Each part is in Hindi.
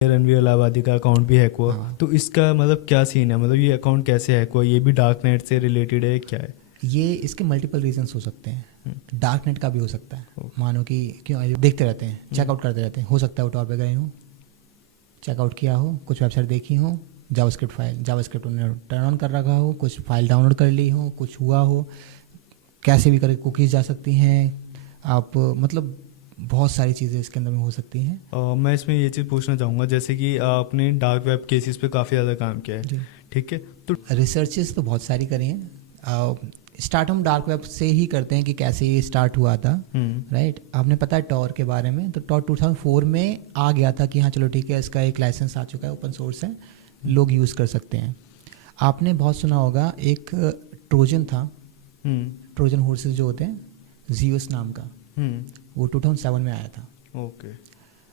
रणवीर अलाहाबादी का अकाउंट भी हैक हुआ। हाँ, तो इसका मतलब क्या सीन है, मतलब ये अकाउंट कैसे हैक हुआ, ये भी डार्क नेट से रिलेटेड है, क्या है? ये इसके मल्टीपल रीजंस हो सकते हम्म, हैं। डार्क नेट का भी हो सकता है। ओ, मानो कि क्यों देखते रहते हैं, हम्म, चेकआउट करते रहते हैं, हो सकता है वो टॉर पे गए हों, चेकआउट किया हो, कुछ वेबसाइट देखी हो, जावास्क्रिप्ट उन्होंने टर्न ऑन कर रखा हो, कुछ फाइल डाउनलोड कर ली हो, कुछ हुआ हो, कैसे भी करके कुकीज़ जा सकती हैं आप, मतलब बहुत सारी चीज़ें इसके अंदर में हो सकती हैं। मैं इसमें ये चीज़ पूछना चाहूँगा, जैसे कि आपने डार्क वेब केसेस पे काफ़ी ज़्यादा काम किया है, जी, ठीक है? तो रिसर्चेस तो बहुत सारी करी हैं। स्टार्ट हम डार्क वेब से ही करते हैं कि कैसे ये स्टार्ट हुआ था। हम्म, राइट, आपने पता है टॉर के बारे में, तो टॉर 2004 में आ गया था कि हाँ चलो ठीक है, इसका एक लाइसेंस आ चुका है, ओपन सोर्स है, लोग यूज़ कर सकते हैं। आपने बहुत सुना होगा एक ट्रोजन था, हम्म, ट्रोजन हॉर्सेस जो होते हैं, जियोस नाम का, हम्म, वो 2007 में आया था। ओके,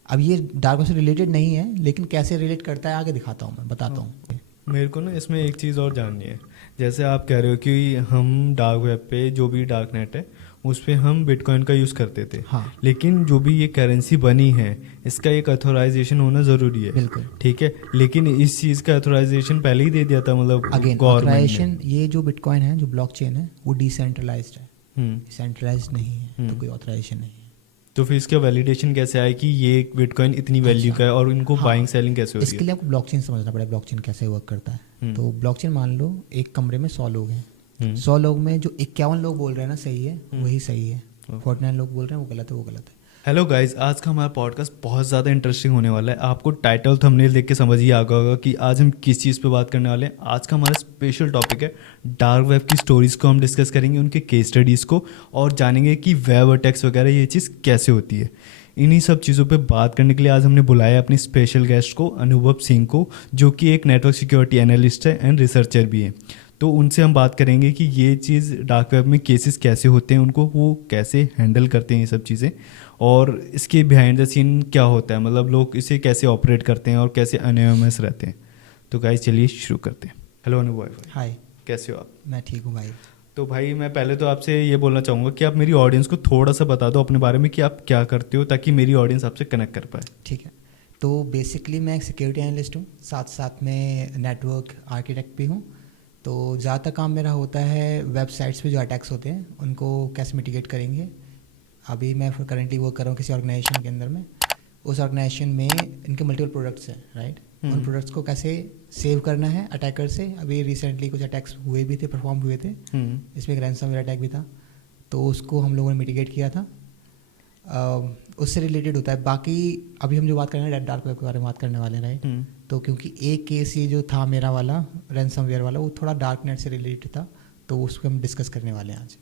अब ये डार्क वेब से रिलेटेड नहीं है, लेकिन कैसे रिलेट करता है आगे दिखाता हूँ, मैं बताता हाँ। हूँ। मेरे को ना इसमें एक चीज़ और जाननी है। जैसे आप कह रहे हो कि हम डार्क वेब पे जो भी डार्क नेट है उस पे हम बिटकॉइन का यूज़ करते थे, हाँ, लेकिन जो भी ये करेंसी बनी है इसका एक अथोराइजेशन होना ज़रूरी है, बिल्कुल। ठीक है? लेकिन इस चीज़ का अथोराइजेशन पहले ही दे दिया था, मतलब अगेन गवर्नमेंट ने। ऑथराइजेशन, ये जो बिटकॉइन है, जो ब्लॉकचेन है, वो डिसेंट्रलाइज्ड है, हम्म, सेंट्रलाइज्ड नहीं है, तो हम्म। कोई ऑथराइजेशन नहीं है। तो फिर इसका वैलिडेशन कैसे आया कि ये बिटकॉइन इतनी वैल्यू अच्छा, का है, और इनको बाइंग हाँ, सेलिंग कैसे हो रही इसके है? लिए आपको ब्लॉकचेन समझना पड़ेगा, ब्लॉकचेन कैसे वर्क करता है। हम्म, तो ब्लॉकचेन मान लो एक कमरे में 100 लोग हैं, हम्म, 100 लोग में जो 51 लोग बोल रहे हैं ना सही है, हम्म। वही सही है, ओके। 49 लोग बोल रहे हैं वो गलत है, वो गलत है। हेलो गाइस, आज का हमारा पॉडकास्ट बहुत ज़्यादा इंटरेस्टिंग होने वाला है। आपको टाइटल थंबनेल देख के समझ ही आ गया होगा कि आज हम किस चीज़ पे बात करने वाले हैं। आज का हमारा स्पेशल टॉपिक है डार्क वेब की स्टोरीज़ को हम डिस्कस करेंगे, उनके केस स्टडीज़ को, और जानेंगे कि वेब अटैक्स वगैरह ये चीज़ कैसे होती है। इन्हीं सब चीज़ों पे बात करने के लिए आज हमने बुलाया अपनी स्पेशल गेस्ट को, अनुभव सिंह को, जो कि एक नेटवर्क सिक्योरिटी एनालिस्ट है एंड रिसर्चर भी है। तो उनसे हम बात करेंगे कि ये चीज़ डार्क वेब में केसेस कैसे होते हैं, उनको वो कैसे हैंडल करते हैं ये सब चीज़ें, और इसके बिहाइंड द सीन क्या होता है, मतलब लोग इसे कैसे ऑपरेट करते हैं और कैसे अनोनिमस रहते हैं। तो गाइस चलिए शुरू करते हैं। हेलो अनुभव भाई, हाय, कैसे हो आप? मैं ठीक हूँ भाई। तो भाई मैं पहले तो आपसे ये बोलना चाहूँगा कि आप मेरी ऑडियंस को थोड़ा सा बता दो अपने बारे में कि आप क्या करते हो, ताकि मेरी ऑडियंस आपसे कनेक्ट कर पाए। ठीक है, तो बेसिकली मैं एक सिक्योरिटी एनालिस्ट हूँ, साथ साथ में नेटवर्क आर्किटेक्ट भी हूँ। तो ज़्यादातर काम मेरा होता है वेबसाइट्स पे जो अटैक्स होते हैं उनको कैसे मिटिगेट करेंगे। अभी मैं करंटली वर्क कर रहा हूँ किसी ऑर्गेनाइजेशन के अंदर में, उस ऑर्गेनाइजेशन में इनके मल्टीपल प्रोडक्ट्स हैं, राइट, उन प्रोडक्ट्स को कैसे सेव करना है अटैकर से। अभी रिसेंटली कुछ अटैक्स हुए भी थे, परफॉर्म हुए थे, इसमें एक रैंसमवेयर अटैक भी था, तो उसको हम लोगों ने मिटिगेट किया था। उससे रिलेटेड होता है। बाकी अभी हम जो बात कर रहे हैं डार्क वेब के बारे में बात करने वाले हैं, राइट। तो क्योंकि एक केस ये जो था मेरा वाला रैंसमवेयर वाला, वो थोड़ा डार्क नेट से रिलेटेड था, तो उसको हम डिस्कस करने वाले हैं आज।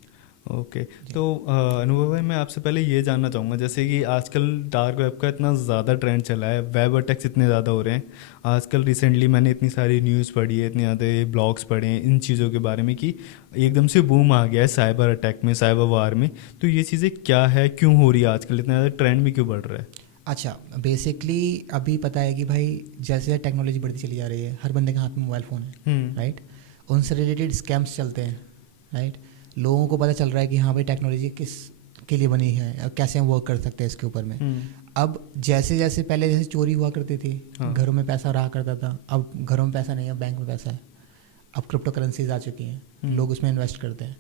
ओके। तो अनुभव भाई, मैं आपसे पहले ये जानना चाहूँगा, जैसे कि आजकल डार्क वेब का इतना ज़्यादा ट्रेंड चला है, वेब अटैक्स इतने ज़्यादा हो रहे हैं आजकल। रिसेंटली मैंने इतनी सारी न्यूज़ पढ़ी है, इतने ज़्यादा ब्लॉग्स पढ़े हैं इन चीज़ों के बारे में कि एकदम से बूम आ गया है साइबर अटैक में, साइबर वार में। तो ये चीज़ें क्या है, क्यों हो रही है आजकल, इतना ज़्यादा ट्रेंड भी क्यों बढ़ रहा है? अच्छा, बेसिकली अभी पता है कि भाई जैसे टेक्नोलॉजी बढ़ती चली जा रही है, हर बंदे के हाथ में मोबाइल फ़ोन है, राइट। उनसे रिलेटेड स्कैम्स चलते हैं, राइट। लोगों को पता चल रहा है कि हाँ भाई टेक्नोलॉजी किस के लिए बनी है और कैसे हम वर्क कर सकते हैं इसके ऊपर में। अब जैसे जैसे पहले जैसे चोरी हुआ करती थी, हाँ। घरों में पैसा रहा करता था, अब घरों में पैसा नहीं है, बैंक में पैसा है। अब क्रिप्टो करेंसीज आ चुकी हैं, लोग उसमें इन्वेस्ट करते हैं।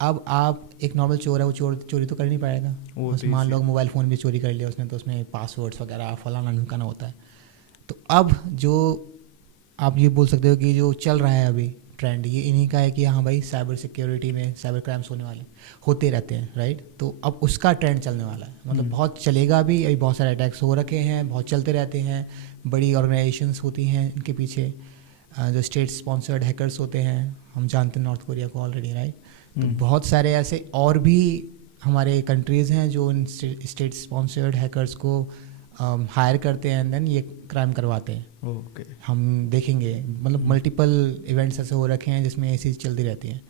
अब आप एक नॉर्मल चोर है, वो चोरी तो कर नहीं पाएगा। उस मान लो मोबाइल फ़ोन भी चोरी कर लिया उसने, तो उसमें पासवर्ड्स वगैरह फलाना ढिमकाना होता है। तो अब जो आप ये बोल सकते हो कि जो चल रहा है अभी ट्रेंड, ये इन्हीं का है कि हाँ भाई साइबर सिक्योरिटी में साइबर क्राइम्स होते रहते हैं, राइट। तो अब उसका ट्रेंड चलने वाला है, मतलब बहुत चलेगा अभी बहुत सारे अटैक्स हो रखे हैं, बहुत चलते रहते हैं। बड़ी ऑर्गेनाइजेशंस होती हैं इनके पीछे, जो स्टेट स्पॉन्सर्ड हैकर्स होते हैं, हम जानते हैं नॉर्थ कोरिया को ऑलरेडी, राइट। तो बहुत सारे ऐसे और भी हमारे कंट्रीज़ हैं जो इन स्टेट स्पॉन्सर्ड हैकर्स को हायर करते हैं एंड देन ये क्राइम करवाते हैं। ओके। हम देखेंगे, मतलब मल्टीपल इवेंट्स ऐसे हो रखे हैं जिसमें ऐसी चलती रहती हैं।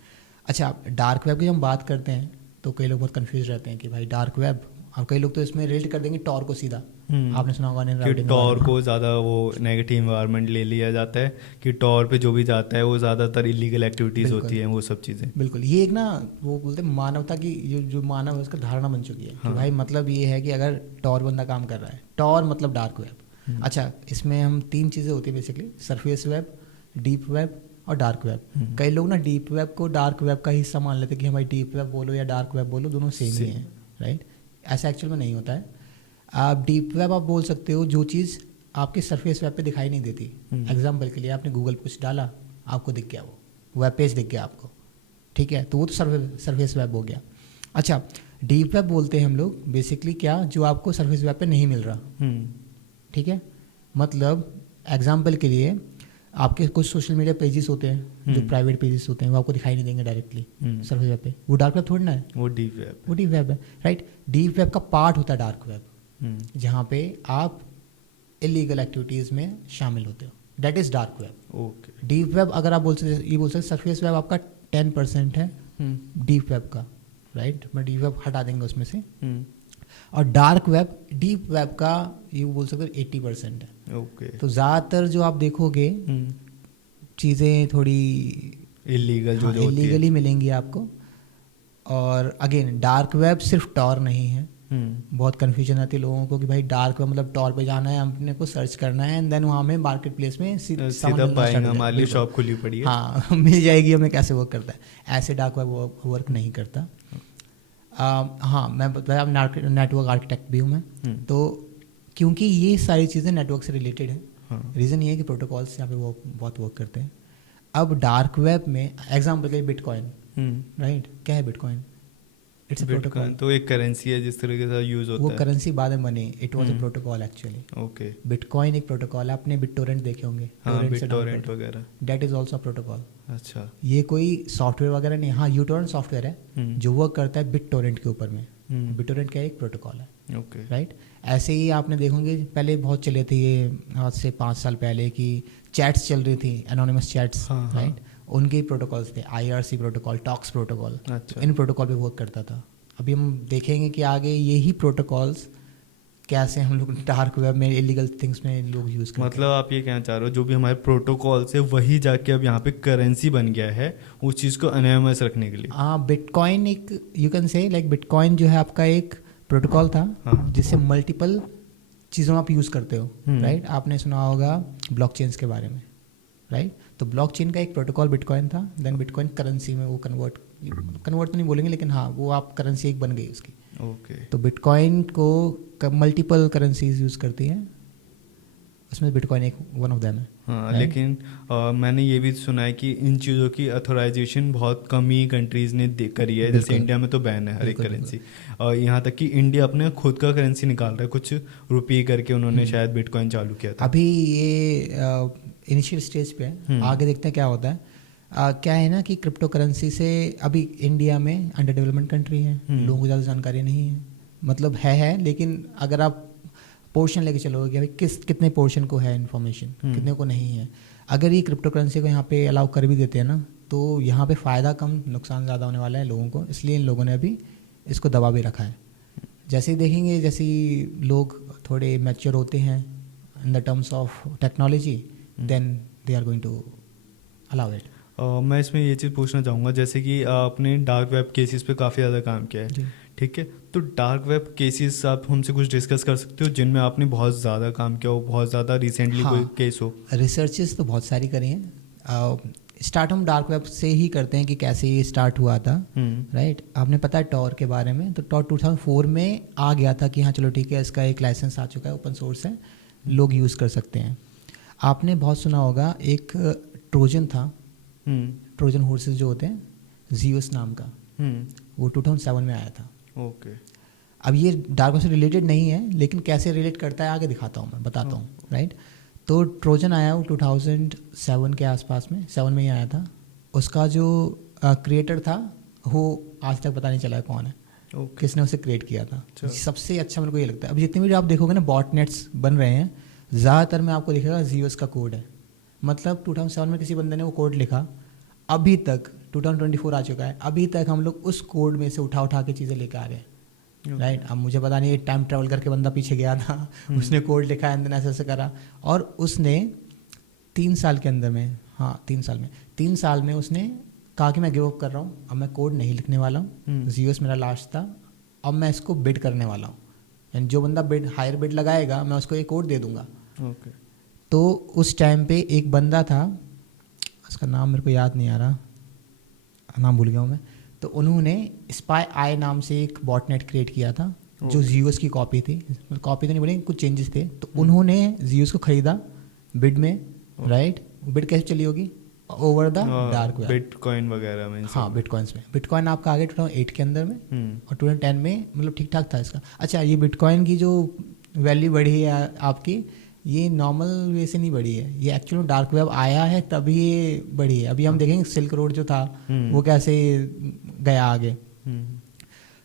अच्छा, डार्क वेब की जब हम बात करते हैं तो कई लोग बहुत कंफ्यूज रहते हैं कि भाई डार्क वेब, और कई लोग तो इसमें रिलेट कर देंगे टॉर को सीधा। आपने सुना होगा कि टॉर को ज़्यादा वो नेगेटिव इन्वायरमेंट ले लिया जाता है, कि टॉर पे जो भी जाता है वो ज़्यादातर इलीगल एक्टिविटीज़ होती हैं, वो सब चीज़ें। बिल्कुल, ये एक ना वो बोलते हैं मानवता की जो मानव है उसका धारणा बन चुकी है। हाँ। कि भाई मतलब ये है कि अगर टॉर बंदा काम कर रहा है, टॉर मतलब डार्क वेब, अच्छा, इसमें हम 3 चीज़ें होती हैं basically, surface web, deep web और डार्क वेब। कई लोग ना डीप वेब को डार्क वेब का हिस्सा मान लेते हैं कि हमारी डीप वेब बोलो या डार्क वेब बोलो, दोनों सेम ही हैं, राइट? ऐसा एक्चुअल में नहीं होता है। आप डीप वेब आप बोल सकते हो जो चीज़ आपके सरफेस वेब पे दिखाई नहीं देती। एग्जाम्पल के लिए आपने गूगल पे कुछ डाला, आपको दिख गया, वो वेब पेज दिख गया आपको, ठीक है, तो वो तो सरफेस वेब हो गया। अच्छा, डीप वेब बोलते हैं हम लोग बेसिकली क्या, जो आपको सरफेस वेब पे नहीं मिल रहा, ठीक है। मतलब एग्जाम्पल के लिए आपके कुछ सोशल मीडिया पेजेस होते हैं जो प्राइवेट पेजेस होते हैं, वो आपको दिखाई नहीं देंगे डायरेक्टली सरफेस वेब पे, वो डार्क वेब थोड़ी ना है, वो डीप वेब है, राइट? डीप वेब का पार्ट होता है डार्क वेब, जहाँ पे आप इलीगल एक्टिविटीज़ में शामिल होते हो, that is dark web. Okay. Deep web अगर आप ये बोल सकते सरफेस वेब आपका 10% है डीप वेब का, राइट? मैं डीप वेब हटा देंगे उसमें से। और डार्क वेब डीप वेब का ये बोल सकते 80% है। ओके। तो ज़्यादातर जो आप देखोगे चीज़ें थोड़ी इलीगल जो होती है, इलीगली मिलेंगी आपको। और अगेन डार्क वेब सिर्फ टॉर नहीं है। बहुत कन्फ्यूजन आती है लोगों को कि भाई डार्क वेब मतलब टॉर पे जाना है, अपने को सर्च करना है एंड देन वहाँ में मार्केट प्लेस में सीधा पाएंगे हमारी शॉप खुली पड़ी है, हाँ मिल जाएगी, हमें कैसे वर्क करता है। ऐसे डार्क वेब वर्क नहीं करता। हाँ, मैं बताया नेटवर्क आर्किटेक्ट भी हूँ मैं, तो क्योंकि ये सारी चीज़ें नेटवर्क से रिलेटेड है। रीज़न ये है कि प्रोटोकॉल्स यहाँ पे वो बहुत वर्क करते हैं। अब डार्क वेब में एग्जाम्पल के लिए बिटकॉइन, राइट? क्या है बिटकॉइन? It's a protocol. तो एक करेंसी है जिस तरीके से यूज होता है। वो करेंसी बाद में बनी, it was a protocol actually. Okay. Bitcoin एक प्रोटोकॉल है, आपने बिटटोरेंट देखे होंगे, बिटटोरेंट वगैरह, दैट इज आल्सो प्रोटोकॉल। अच्छा, ये कोई सॉफ्टवेयर वगैरह नहीं, हाँ यूटोरेंट सॉफ्टवेयर है जो वर्क करता है बिटटोरेंट के ऊपर में। बिटटोरेंट का एक प्रोटोकॉल है, ओके, राइट? ऐसे ही आपने देखोगे पहले बहुत चले थे ये, आज से 5 साल पहले की चैट्स चल रही थी, एनोनिमस चैट्स, राइट? उनके प्रोटोकॉल्स थे, IRC प्रोटोकॉल, टॉक्स प्रोटोकॉल, इन प्रोटोकॉल पे वर्क करता था। अभी हम देखेंगे कि आगे यही प्रोटोकॉल्स कैसे हम लोग डार्क वेब में इलीगल थिंग्स में लोग यूज़ करते हैं। मतलब आप ये कहना चाह रहे हो जो भी हमारे प्रोटोकॉल से वही जाके अब यहाँ पे करेंसी बन गया है उस चीज़ को एनोनिमस रखने के लिए। हाँ, बिटकॉइन एक you can say like bitcoin जो है आपका एक प्रोटोकॉल था, जिससे मल्टीपल चीज़ों आप यूज़ करते हो, राइट? आपने सुना होगा ब्लॉकचेन्स के बारे में, राइट? तो ब्लॉकचेन का एक प्रोटोकॉल बिटकॉइन था, देन बिटकॉइन करेंसी में वो कन्वर्ट तो नहीं बोलेंगे, लेकिन हाँ वो आप करेंसी एक बन गई उसकी। ओके। तो बिटकॉइन को मल्टीपल करेंसीज यूज़ करती हैं, उसमें बिटकॉइन एक वन ऑफ देम है। हाँ, लेकिन मैंने ये भी सुना है कि इन चीज़ों की अथोराइजेशन बहुत कम ही कंट्रीज़ ने करी है, जैसे इंडिया में तो बैन है हर एक करेंसी, और यहाँ तक कि इंडिया अपने खुद का करेंसी निकाल रहा है, कुछ रुपये करके उन्होंने शायद बिटकॉइन चालू किया था। अभी ये इनिशियल स्टेज पे है, आगे देखते हैं क्या होता है। क्या है ना कि क्रिप्टो करेंसी से अभी इंडिया में अंडर डेवलपमेंट कंट्री है, लोगों को ज़्यादा जानकारी नहीं है, मतलब है लेकिन अगर आप पोर्शन लेके चलोगे कि भाई कितने पोर्शन को है इन्फॉर्मेशन, कितने को नहीं है। अगर ये क्रिप्टो करेंसी को यहाँ पे अलाउ कर भी देते हैं ना, तो यहाँ पे फ़ायदा कम नुकसान ज़्यादा होने वाला है लोगों को, इसलिए इन लोगों ने अभी इसको दबा भी रखा है। जैसे ही देखेंगे, जैसे लोग थोड़े मैच्योर होते हैं in the terms of technology, then they are going to allow it. मैं इसमें ये चीज़ पूछना चाहूँगा, जैसे कि आपने डार्क वेब केसेस पे काफ़ी ज़्यादा काम किया है, ठीक है? तो डार्क वेब केसेस आप हमसे कुछ डिस्कस कर सकते हो जिनमें आपने बहुत ज़्यादा काम किया हो, बहुत ज़्यादा रिसेंटली कोई केस हो? रिसर्चेस तो बहुत सारी करी हैं। स्टार्ट हम डार्क वेब से ही करते हैं कि कैसे ये स्टार्ट हुआ था, राइट? आपने पता है टॉर के बारे में, तो टॉर 2004 में आ गया था कि हाँ चलो ठीक है, इसका एक लाइसेंस आ चुका है, ओपन सोर्स है, लोग यूज़ कर सकते हैं। आपने बहुत सुना होगा एक ट्रोजन था, ट्रोजन हॉर्सेस जो होते हैं, ज़ीओस नाम का, वो 2007 में आया था। ओके। अब ये डार्क वेब से रिलेटेड नहीं है, लेकिन कैसे रिलेट करता है आगे दिखाता हूँ, मैं बताता हूँ, राइट? तो ट्रोजन आया वो 2007 के आसपास में, 7 में ही आया था। उसका जो क्रिएटर था वो आज तक पता नहीं चला है कौन है, किसने उसे क्रिएट किया था। सबसे अच्छा मेरे को ये लगता है, अब जितने भी आप देखोगे ना बॉटनेट्स बन रहे हैं, ज़्यादातर में आपको दिखेगा ज़ीओस का कोड है। मतलब 2007 में किसी बंदे ने वो कोड लिखा, अभी तक 2024 आ चुका है, अभी तक हम लोग उस कोड में से उठा के चीज़ें लेके आ रहे हैं, राइट? अब मुझे पता नहीं, टाइम ट्रैवल करके बंदा पीछे गया था, उसने कोड लिखा है, एंड ऐसे करा, और उसने 3 साल के अंदर में, हाँ 3 साल में उसने कहा कि मैं गिव अप कर रहा हूँ, अब मैं कोड नहीं लिखने वाला हूँ, ज़ीओस मेरा लास्ट था, अब मैं इसको बिड करने वाला हूँ, एंड जो बंदा हायर बिड लगाएगा मैं उसको ये कोड दे दूंगा। ओके। तो उस टाइम पे एक बंदा था, उसका नाम मेरे को याद नहीं आ रहा, नाम भूल गया हूँ मैं। तो उन्होंने स्पाई आई नाम से एक बॉटनेट क्रिएट किया था जो जियोस की कॉपी थी, कॉपी तो नहीं बोलेंगे, कुछ चेंजेस थे। तो उन्होंने जियोस को खरीदा बिड में, राइट। बिड कैसे चली होगी? Over the dark web, bitcoin वगैरह में। हाँ, बिटकॉइंस में। बिटकॉइन आपका आगे 2008 के अंदर में और 2010 में मतलब ठीक ठाक था इसका। अच्छा, ये बिटकॉइन की जो वैल्यू बढ़ी है आपकी, ये नॉर्मल वे से नहीं बढ़ी है, ये एक्चुअली डार्क वेब आया है तभी ये बढ़ी है। अभी हम देखेंगे सिल्क रोड जो था वो कैसे गया आगे।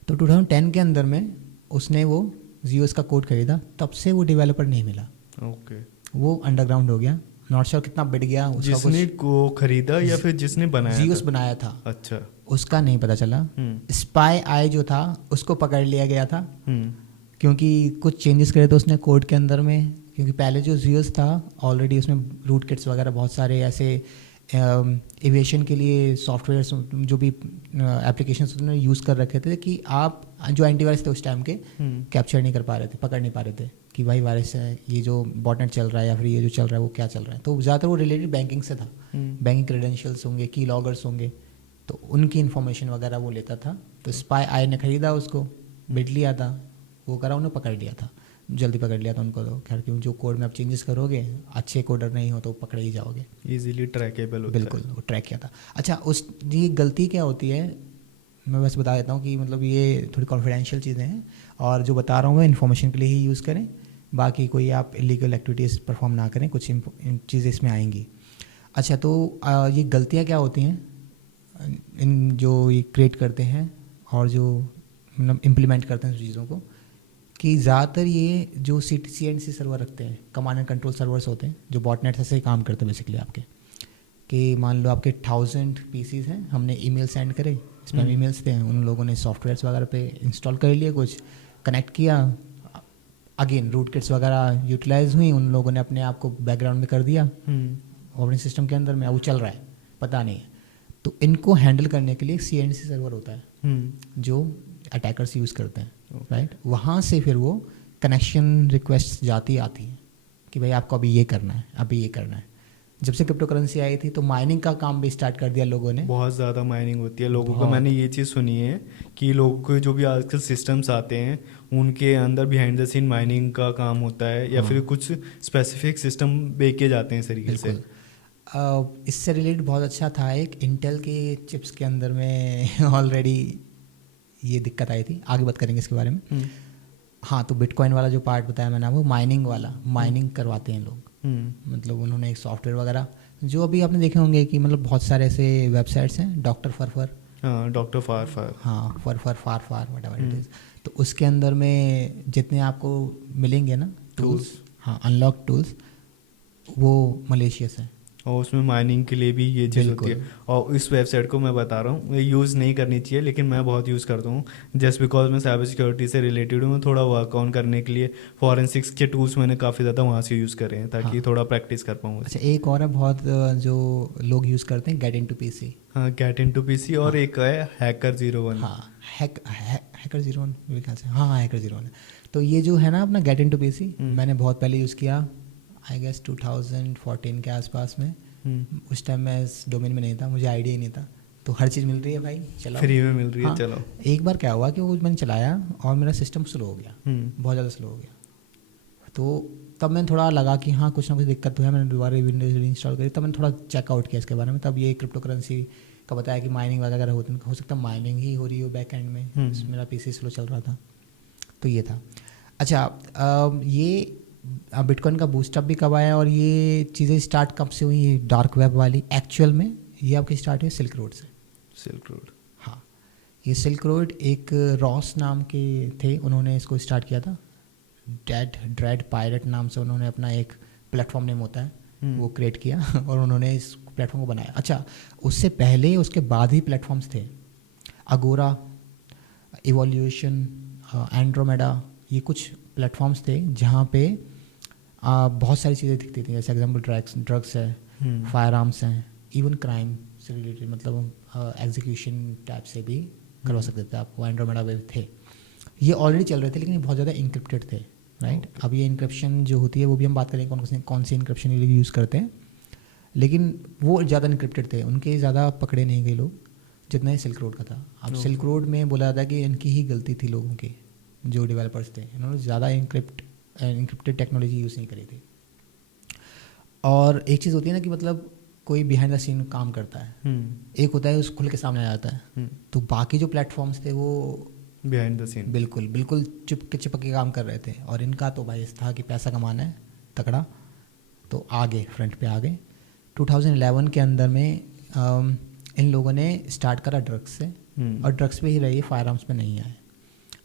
तो 2010 के अंदर में उसने वो जियोस का कोड खरीदा, तब से वो डेवलपर नहीं मिला। ओके। वो अंडरग्राउंड हो गया, नॉट श्योर कितना बढ़ गया उसका। जिसने को खरीदा या फिर जिसने बनाया जियोस था? बनाया था, अच्छा। उसका नहीं पता चला। स्पाई आई जो था उसको पकड़ लिया गया था क्योंकि कुछ चेंजेस करे थे उसने कोड के अंदर में। क्योंकि पहले जो जियोस था ऑलरेडी उसमें रूट किट्स वगैरह बहुत सारे ऐसे एविएशन के लिए सॉफ्टवेयर जो भी एप्लीकेशंस उन्होंने यूज़ कर रखे थे कि आप जो एंटीवायरस थे उस टाइम के कैप्चर नहीं कर पा रहे थे, पकड़ नहीं पा रहे थे कि भाई वायरस है, ये जो बॉटनेट चल रहा है या फिर ये जो चल रहा है वो क्या चल रहा है। तो ज़्यादातर वो रिलेटेड बैंकिंग से था, बैंकिंग क्रेडेंशियल्स होंगे, की लॉगर्स होंगे, तो उनकी इन्फॉर्मेशन वगैरह वो लेता था। तो स्पाई आई ने खरीदा उसको, बिड लिया था, वो करा, उन्हें पकड़ लिया था, जल्दी पकड़ लिया था उनको। तो खैर, क्योंकि जो कोड में आप चेंजेस करोगे, अच्छे कोडर नहीं हो तो पकड़े ही जाओगे, इजीली ट्रैकेबल होता है। बिल्कुल, वो ट्रैक किया था। अच्छा, उस ये गलती क्या होती है मैं बस बता देता हूँ कि मतलब ये थोड़ी कॉन्फिडेंशियल चीज़ें हैं और जो बता रहा हूँ मैं इन्फॉर्मेशन के लिए ही यूज़ करें, बाकी कोई आप इलीगल एक्टिविटीज़ परफॉर्म ना करें, कुछ चीज़ें इसमें आएंगी। अच्छा, तो ये गलतियाँ क्या होती हैं इन जो ये क्रिएट करते हैं और जो मतलब इम्प्लीमेंट करते हैं चीज़ों को, कि ज़्यादातर ये जो CNC सर्वर रखते हैं, कमांड एंड कंट्रोल सर्वर्स होते हैं जो बॉटनेट से ही काम करते हैं बेसिकली आपके, कि मान लो आपके 1000 पीसीज हैं, हमने ईमेल सेंड करे, स्पैम ईमेल्स थे, उन लोगों ने सॉफ्टवेयर्स वगैरह पे इंस्टॉल कर लिए, कुछ कनेक्ट किया, अगेन रूट किट्स वगैरह यूटिलाइज हुई, उन लोगों ने अपने आप को बैकग्राउंड में कर दिया ऑपरेटिंग सिस्टम के अंदर में, वो चल रहा है, पता नहीं है। तो इनको हैंडल करने के लिए CNC सर्वर होता है जो अटैकर्स यूज़ करते हैं, राइट। वहाँ से फिर वो कनेक्शन रिक्वेस्ट जाती आती हैं कि भाई आपको अभी ये करना है, अभी ये करना है। जब से क्रिप्टो करेंसी आई थी तो माइनिंग का काम भी स्टार्ट कर दिया लोगों ने। बहुत ज़्यादा माइनिंग होती है लोगों को। मैंने ये चीज़ सुनी है कि लोगों को जो भी आजकल सिस्टम्स आते हैं उनके अंदर बिहाइंड द सीन माइनिंग का काम होता है या फिर कुछ स्पेसिफिक सिस्टम बेचे जाते हैं इस तरीके से। इससे रिलेटेड बहुत अच्छा था, एक इंटेल के चिप्स के अंदर में ऑलरेडी ये दिक्कत आई थी, आगे बात करेंगे इसके बारे में। हाँ, तो बिटकॉइन वाला जो पार्ट बताया मैंने आपको, माइनिंग वाला, माइनिंग करवाते हैं लोग, मतलब उन्होंने एक सॉफ्टवेयर वगैरह जो अभी आपने देखे होंगे कि मतलब बहुत सारे ऐसे वेबसाइट्स हैं, डॉक्टर फरफर, डॉक्टर फार, हाँ, फर व्हाटएवर इट इज। तो उसके अंदर में जितने आपको मिलेंगे ना टूल्स, हाँ, अनलॉक टूल्स, वो मलेशियस है और उसमें माइनिंग के लिए भी ये चीज़ होती है। और इस वेबसाइट को मैं बता रहा हूँ, ये यूज़ नहीं करनी चाहिए लेकिन मैं बहुत यूज़ करता हूँ जस्ट बिकॉज मैं साइबर सिक्योरिटी से रिलेटेड हूँ। थोड़ा वर्क ऑन करने के लिए फॉरेंसिक्स के टूल्स मैंने काफ़ी ज़्यादा वहाँ से यूज़ करे हैं ताकि थोड़ा प्रैक्टिस कर पाऊँ। अच्छा, एक और है बहुत जो लोग यूज़ करते हैं, गेट इनटू पीसी। हाँ, गेट इनटू पीसी। और एक है हैकर01। हाँ, हैकर01 मेरे ख्याल से, हाँ, हैकर01 है। तो ये जो है ना अपना गेट इनटू पीसी, मैंने बहुत पहले यूज़ किया, आई गेस 2014 के आसपास में। उस टाइम मैं इस डोमेन में नहीं था, मुझे आइडिया ही नहीं था। तो हर चीज़ मिल रही है भाई, चलो फ्री में मिल रही है, चलो। एक बार क्या हुआ कि वो मैंने चलाया और मेरा सिस्टम स्लो हो गया, बहुत ज़्यादा स्लो हो गया। तो तब मैंने थोड़ा लगा कि हाँ कुछ ना कुछ दिक्कत तो है, मैंने दोबारा विंडोज इंस्टॉल करी, तब मैंने थोड़ा चेकआउट किया इसके बारे में। तब ये क्रिप्टो करेंसी का बताया कि माइनिंग वगैरह हो सकता है माइनिंग ही हो रही हो बैक एंड में, मेरा पीसी स्लो चल रहा था, तो ये था। अच्छा, ये बिटकॉइन का बूस्टअप भी कब आया और ये चीज़ें स्टार्ट कब से हुई डार्क वेब वाली? एक्चुअल में ये आपकी स्टार्ट हुई सिल्क रोड से। सिल्क रोड, हाँ, ये सिल्क रोड एक रॉस नाम के थे, उन्होंने इसको स्टार्ट किया था। ड्रेड पायरेट नाम से उन्होंने अपना एक प्लेटफॉर्म नेम होता है वो क्रिएट किया और उन्होंने इस प्लेटफॉर्म को बनाया। अच्छा, उससे पहले उसके बाद ही प्लेटफॉर्म्स थे, अगोरा, इवोल्यूशन, एंड्रोमेडा, ये कुछ प्लेटफॉर्म्स थे जहाँ पे बहुत सारी चीज़ें दिखती थी, जैसे एग्जाम्पल ड्रग्स है, फायर आर्म्स हैं, इवन क्राइम से रिलेटेड, मतलब एग्जीक्यूशन टाइप से भी करवा सकते थे आपको, एंड्रोमेडा वेब थे। ये ऑलरेडी चल रहे थे लेकिन ये बहुत ज़्यादा इंक्रिप्टेड थे, राइट। अब ये इंक्रिप्शन जो होती है वो भी हम बात करेंगे कौन सी इंक्रिप्शन ये यूज़ करते हैं, लेकिन वो ज़्यादा इंक्रिप्टेड थे, उनके ज़्यादा पकड़े नहीं गए लोग जितना ही सिल्क रोड का था। अब सिल्क रोड में बोला जाता है कि इनकी ही गलती थी, लोगों की जो डेवलपर्स थे, इन्होंने ज़्यादा इंक्रिप्टेड टेक्नोलॉजी यूज़ नहीं करी थी। और एक चीज़ होती है ना कि मतलब कोई बिहाइंड द सीन काम करता है, एक होता है उस खुल के सामने आ जाता है, तो बाकी जो प्लेटफॉर्म्स थे वो बिहाइंड द सीन बिल्कुल चिपक के काम कर रहे थे। और इनका तो भाई था कि पैसा कमाना है तगड़ा, तो आगे फ्रंट पे आ गए। 2011 के अंदर में इन लोगों ने स्टार्ट करा ड्रग्स से, और ड्रग्स पे ही रही, फायर आर्म्स पे नहीं आए।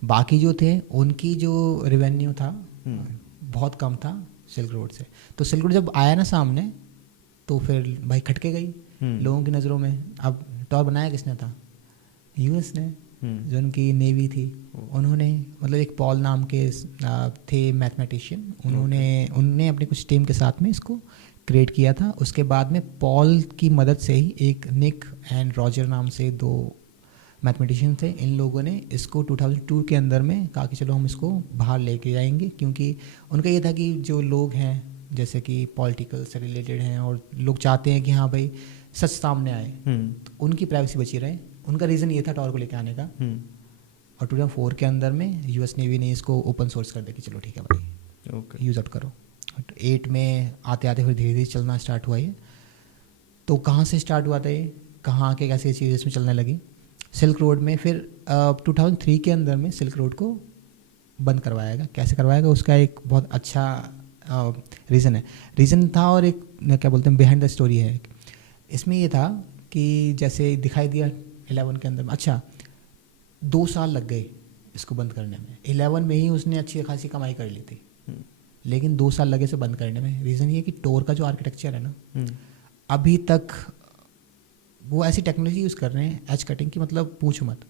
बाकी जो थे उनकी जो रेवेन्यू था बहुत कम था सिल्क रोड से। तो सिल्क रोड जब आया ना सामने तो फिर भाई खटके गई लोगों की नज़रों में। अब टॉर बनाया किसने था? यूएस ने, जो उनकी नेवी थी, उन्होंने मतलब एक पॉल नाम के थे मैथमेटिशियन, उन्होंने अपनी कुछ टीम के साथ में इसको क्रिएट किया था। उसके बाद में पॉल की मदद से ही एक निक एंड रॉजर नाम से 2 मैथमेटिशियन थे, इन लोगों ने इसको 2002 के अंदर में कहा कि चलो हम इसको बाहर लेके जाएंगे, क्योंकि उनका ये था कि जो लोग हैं जैसे कि पॉलिटिकल से रिलेटेड हैं और लोग चाहते हैं कि हाँ भाई सच सामने आए, तो उनकी प्राइवेसी बची रहे। उनका रीज़न ये था टॉर को लेके आने का। और 2004 के अंदर में यूएस नेवी ने इसको ओपन सोर्स कर दिया कि चलो ठीक है भाई यूज़ आउट करो। 8 में आते आते फिर धीरे धीरे चलना स्टार्ट हुआ ये। तो कहाँ से स्टार्ट हुआ था ये, कहाँ आके कैसे चीज़ें इसमें चलने लगी? सिल्क रोड में फिर 2003 के अंदर में सिल्क रोड को बंद करवाएगा। कैसे करवाएगा उसका एक बहुत अच्छा रीज़न था, और एक क्या बोलते हैं बिहाइंड द स्टोरी है। इसमें ये था कि जैसे दिखाई दिया 11 के अंदर में, अच्छा 2 साल लग गए इसको बंद करने में। 11 में ही उसने अच्छी खासी कमाई कर ली थी, लेकिन 2 साल लगे इसे बंद करने में। रीज़न ये कि टोर का जो आर्किटेक्चर है ना, अभी तक वो ऐसी टेक्नोलॉजी यूज़ कर रहे हैं एज कटिंग की, मतलब पूछ मत,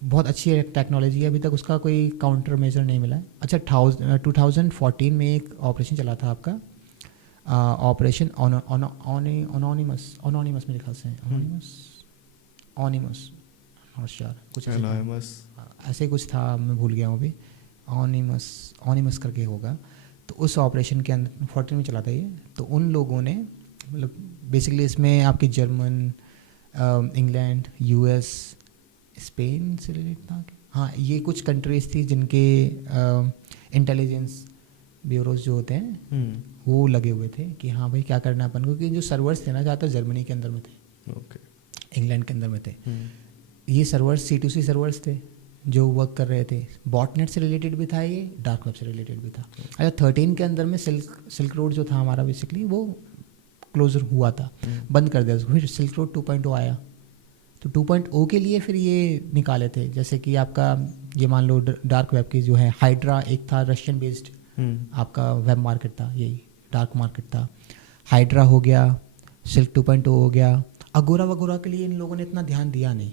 बहुत अच्छी टेक्नोलॉजी है, अभी तक उसका कोई काउंटर मेजर नहीं मिला है। अच्छा 2014 में एक ऑपरेशन चला था आपका, ऑपरेशन ऑनोनिमस मेरे ख्याल से ऑनिमस कुछ ऐसे कुछ था, मैं भूल गया हूँ अभी, ऑनिमस करके होगा। तो उस ऑपरेशन के अंदर 14 में चला था ये। तो उन लोगों ने मतलब बेसिकली इसमें आपके जर्मन, इंग्लैंड, यूएस, स्पेन से रिलेटेड था, हाँ ये कुछ कंट्रीज थी जिनके इंटेलिजेंस ब्यूरोज जो होते हैं वो लगे हुए थे कि हाँ भाई क्या करना है अपन को, क्योंकि जो सर्वर्स थे ना ज़्यादातर जर्मनी के अंदर में थे, इंग्लैंड के अंदर में थे। ये सर्वर्स C2C सर्वर्स थे जो वर्क कर रहे थे। बॉटनेट से रिलेटेड भी था, ये डार्क वेब से रिलेटेड भी था। अच्छा 13 के अंदर में सिल्क रोड जो था हमारा बेसिकली वो क्लोजर हुआ था, बंद कर दिया उसको। फिर सिल्क रोड 2.0 आया, तो 2.0 के लिए फिर ये निकाले थे, जैसे कि आपका ये मान लो डार्क वेब की जो है हाइड्रा एक था, रशियन बेस्ड आपका वेब मार्केट था, यही डार्क मार्केट था। हाइड्रा हो गया, सिल्क 2.0 हो गया। अगोरा वगोरा के लिए इन लोगों ने इतना ध्यान दिया नहीं,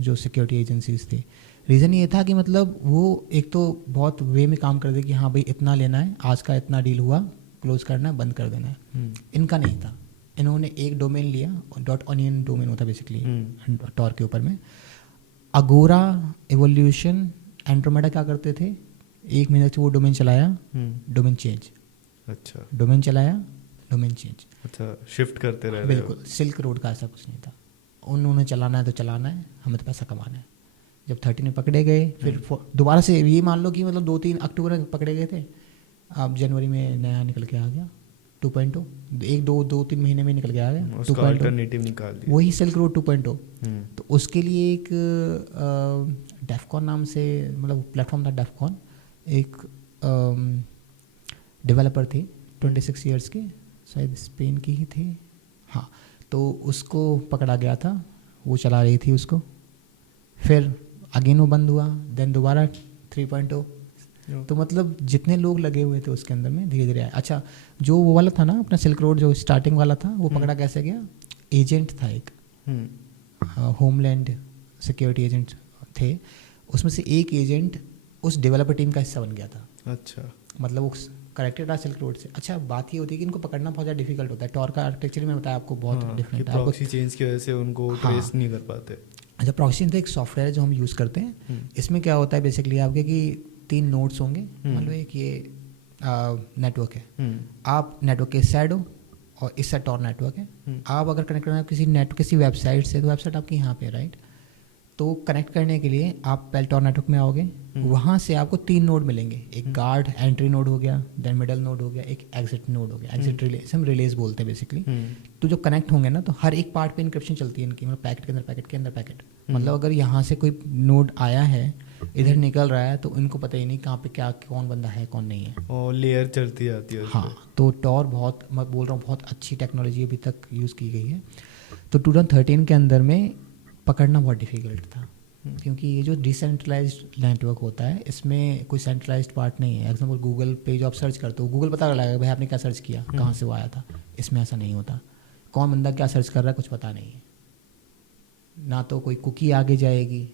जो सिक्योरिटी एजेंसीज थे। रीज़न ये था कि मतलब वो एक तो बहुत वे में काम कर दे कि हाँ भाई इतना लेना है, आज का इतना डील हुआ, क्लोज करना है, बंद कर देना है। इनका नहीं था, इन्होंने एक डोमेन लिया, .onion डोमेन होता बेसिकली टॉर के ऊपर में। अगोरा, एवोल्यूशन, एंड्रोमेडा क्या करते थे, 1 महीने तक वो डोमेन चलाया, डोमेन चेंज, अच्छा डोमेन चलाया, डोमेन चेंज, अच्छा शिफ्ट करते रहे। बिल्कुल, सिल्क रोड का ऐसा कुछ नहीं था, उन्होंने चलाना है तो चलाना है, हमें तो पैसा कमाना है। जब 13 में पकड़े गए, फिर दोबारा से ये मान लो कि मतलब 2-3 अक्टूबर में पकड़े गए थे, अब जनवरी में नया निकल के आ गया 2.0, 1-2-3 महीने में निकल के आ गया 2.0, अल्टरनेटिव निकाल दिया, वही सिल्क रोड 2.0। तो उसके लिए एक डेफकॉन नाम से मतलब प्लेटफॉर्म था, डेफकॉन एक डेवलपर थे 26 ईयर्स के, शायद स्पेन की ही थे, हाँ। तो उसको पकड़ा गया था, वो चला रही थी उसको, फिर अगेन वो बंद हुआ, देन दोबारा 3.0। तो मतलब जितने लोग लगे हुए थे उसके अंदर में धीरे धीरे आए। अच्छा जो वो वाला था ना अपना सिल्क रोड जो स्टार्टिंग वाला था, वो पकड़ा कैसे गया? एजेंट था एक, होमलैंड सिक्योरिटी एजेंट थे, उसमें से एक एजेंट उस डेवलपर टीम का हिस्सा बन गया था। अच्छा, मतलब वो कनेक्टेड रहा सिल्क रोड से। अच्छा बात ये होती है कि इनको पकड़ना बहुत ज़्यादा डिफिकल्ट होता है, टॉर का आर्किटेक्चर में बताया आपको बहुत डिफरेंट है, प्रॉक्सी चेंज की वजह से उनको ट्रेस नहीं कर पाते। अच्छा प्रॉक्सी तो एक सॉफ्टवेयर है जो हम यूज़ करते हैं, इसमें क्या होता है बेसिकली आपके कि 3 नोड्स होंगे, मान लो एक ये नेटवर्क है, आप नेटवर्क के इस साइड हो और इस साइड और नेटवर्क है। आप अगर कनेक्ट करना है किसी वेबसाइट से, तो वेबसाइट आपकी यहाँ पे, राइट। तो कनेक्ट करने के लिए आप पहले टॉर नेटवर्क में आओगे, वहाँ से आपको 3 नोड मिलेंगे। एक गार्ड एंट्री नोड हो गया, देन मिडल नोड हो गया, एक एग्जिट नोड हो गया। एग्जिट रिले हम रिलेज बोलते हैं बेसिकली। तो जो कनेक्ट होंगे ना, तो हर एक पार्ट पे इनक्रिप्शन चलती है इनकी, मतलब पैकेट के अंदर पैकेट के अंदर पैकेट। मतलब अगर यहाँ से कोई नोड आया है, इधर निकल रहा है, तो इनको पता ही नहीं कहाँ पे क्या, कौन बंदा है कौन नहीं है, और लेयर चलती जाती है। हाँ, तो टॉर बहुत, मैं बोल रहा हूँ, बहुत अच्छी टेक्नोलॉजी अभी तक यूज़ की गई है। तो 2013 के अंदर में पकड़ना बहुत डिफिकल्ट था, क्योंकि ये जो डिसेंट्रलाइज्ड नेटवर्क होता है, इसमें कोई सेंट्रलाइज्ड पार्ट नहीं है। एग्जाम्पल गूगल पे जो आप सर्च करते हो, गूगल पता लगेगा भाई आपने क्या सर्च किया, कहाँ से वो आया था। इसमें ऐसा नहीं होता, कौन बंदा क्या सर्च कर रहा है कुछ पता नहीं है। ना तो कोई कुकी आगे जाएगी,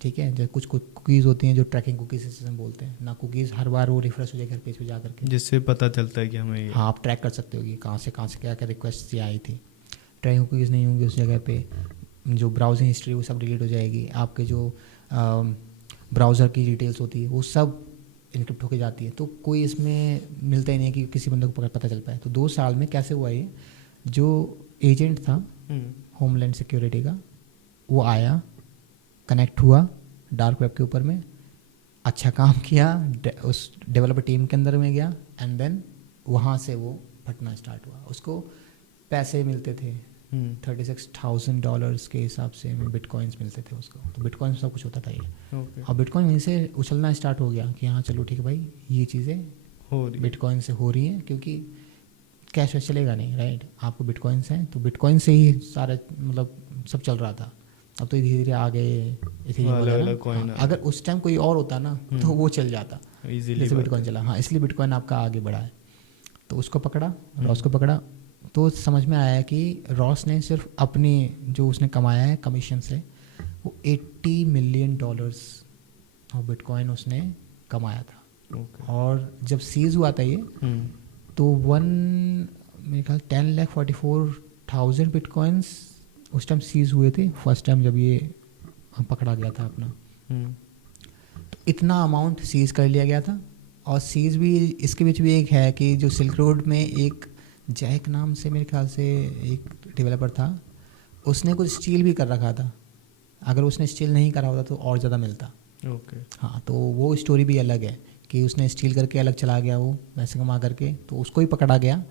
ठीक है, जैसे कुछ कुकीज़ होती हैं जो ट्रैकिंग कुकीज़ सिस्टम बोलते हैं ना, कुकीज़ हर बार वो रिफ्रेश हो जाएगी हर पेज पे जा करके, जिससे पता चलता है कि हमें, हाँ, आप ट्रैक कर सकते हो कि कहाँ से क्या क्या रिक्वेस्ट ये आई थी। ट्रैकिंग कुकीज़ नहीं होंगी उस जगह पे, जो ब्राउजिंग हिस्ट्री वो सब डिलीट हो जाएगी। आपके जो ब्राउज़र की डिटेल्स होती है वो सब इनक्रिप्ट होके जाती है। तो कोई इसमें मिलता ही नहीं कि किसी बंदे को पता चल पाए। तो 2 साल में कैसे हुआ ये, जो एजेंट था होमलैंड सिक्योरिटी का, वो आया, कनेक्ट हुआ डार्क वेब के ऊपर में, अच्छा काम किया, उस डेवलपर टीम के अंदर में गया, एंड देन वहाँ से वो फटना स्टार्ट हुआ। उसको पैसे मिलते थे $36,000 के हिसाब से बिटकॉइंस मिलते थे उसको। तो बिटकॉइन सब कुछ होता था ये। और बिटकॉइन वहीं से उछलना स्टार्ट हो गया कि हाँ चलो ठीक है भाई, ये चीज़ें बिटकॉइन से हो रही हैं, क्योंकि कैश वैश चलेगा नहीं, राइट। आपको बिटकॉइंस हैं, तो बिटकॉइन से ही सारा मतलब सब चल रहा था। अब तो धीरे धीरे आ गए हाँ, अगर उस टाइम कोई और होता ना तो वो चल जाता, जैसे बिटकॉइन चला। हाँ, इसलिए बिटकॉइन आपका आगे बढ़ा है। तो उसको पकड़ा, रॉस को पकड़ा, तो समझ में आया कि रॉस ने सिर्फ अपनी जो उसने कमाया है कमीशन से, वो $80 मिलियन और बिटकॉइन उसने कमाया था। और जब सीज हुआ था ये, तो मेरे ख्याल 10,44,000 बिटकॉइंस उस टाइम सीज हुए थे, फर्स्ट टाइम जब ये पकड़ा गया था अपना। तो इतना अमाउंट सीज कर लिया गया था। और सीज भी इसके बीच भी एक है कि जो सिल्क रोड में एक जैक नाम से मेरे ख्याल से एक डेवलपर था, उसने कुछ स्टील भी कर रखा था। अगर उसने स्टील नहीं करा होता तो और ज़्यादा मिलता। हाँ, तो वो स्टोरी भी अलग है कि उसने स्टील करके अलग चला गया, वो पैसे कमा करके, तो उसको ही पकड़ा गया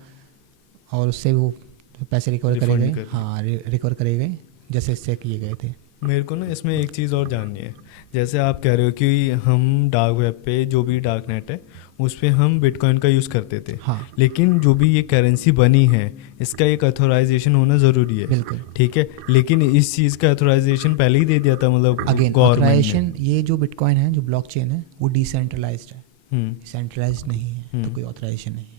और उससे वो पैसे रिकवर करे गए। हाँ, रिकवर करे गए जैसे इससे किए गए थे। मेरे को ना इसमें एक चीज़ और जाननी है। जैसे आप कह रहे हो कि हम डार्क वेब पे जो भी डार्क नेट है उस पर हम बिटकॉइन का यूज़ करते थे। हाँ, लेकिन जो भी ये करेंसी बनी है इसका एक अथोराइजेशन होना ज़रूरी है। बिल्कुल ठीक है, लेकिन इस चीज़ का अथोराइजेशन पहले ही दे दिया था, मतलब अगेन अथोराइजेशन। ये जो बिटकॉइन है, जो ब्लॉकचेन है, वो डिसेंट्रलाइज्ड है, सेंट्रलाइज्ड नहीं है, तो कोई ऑथराइजेशन नहीं है।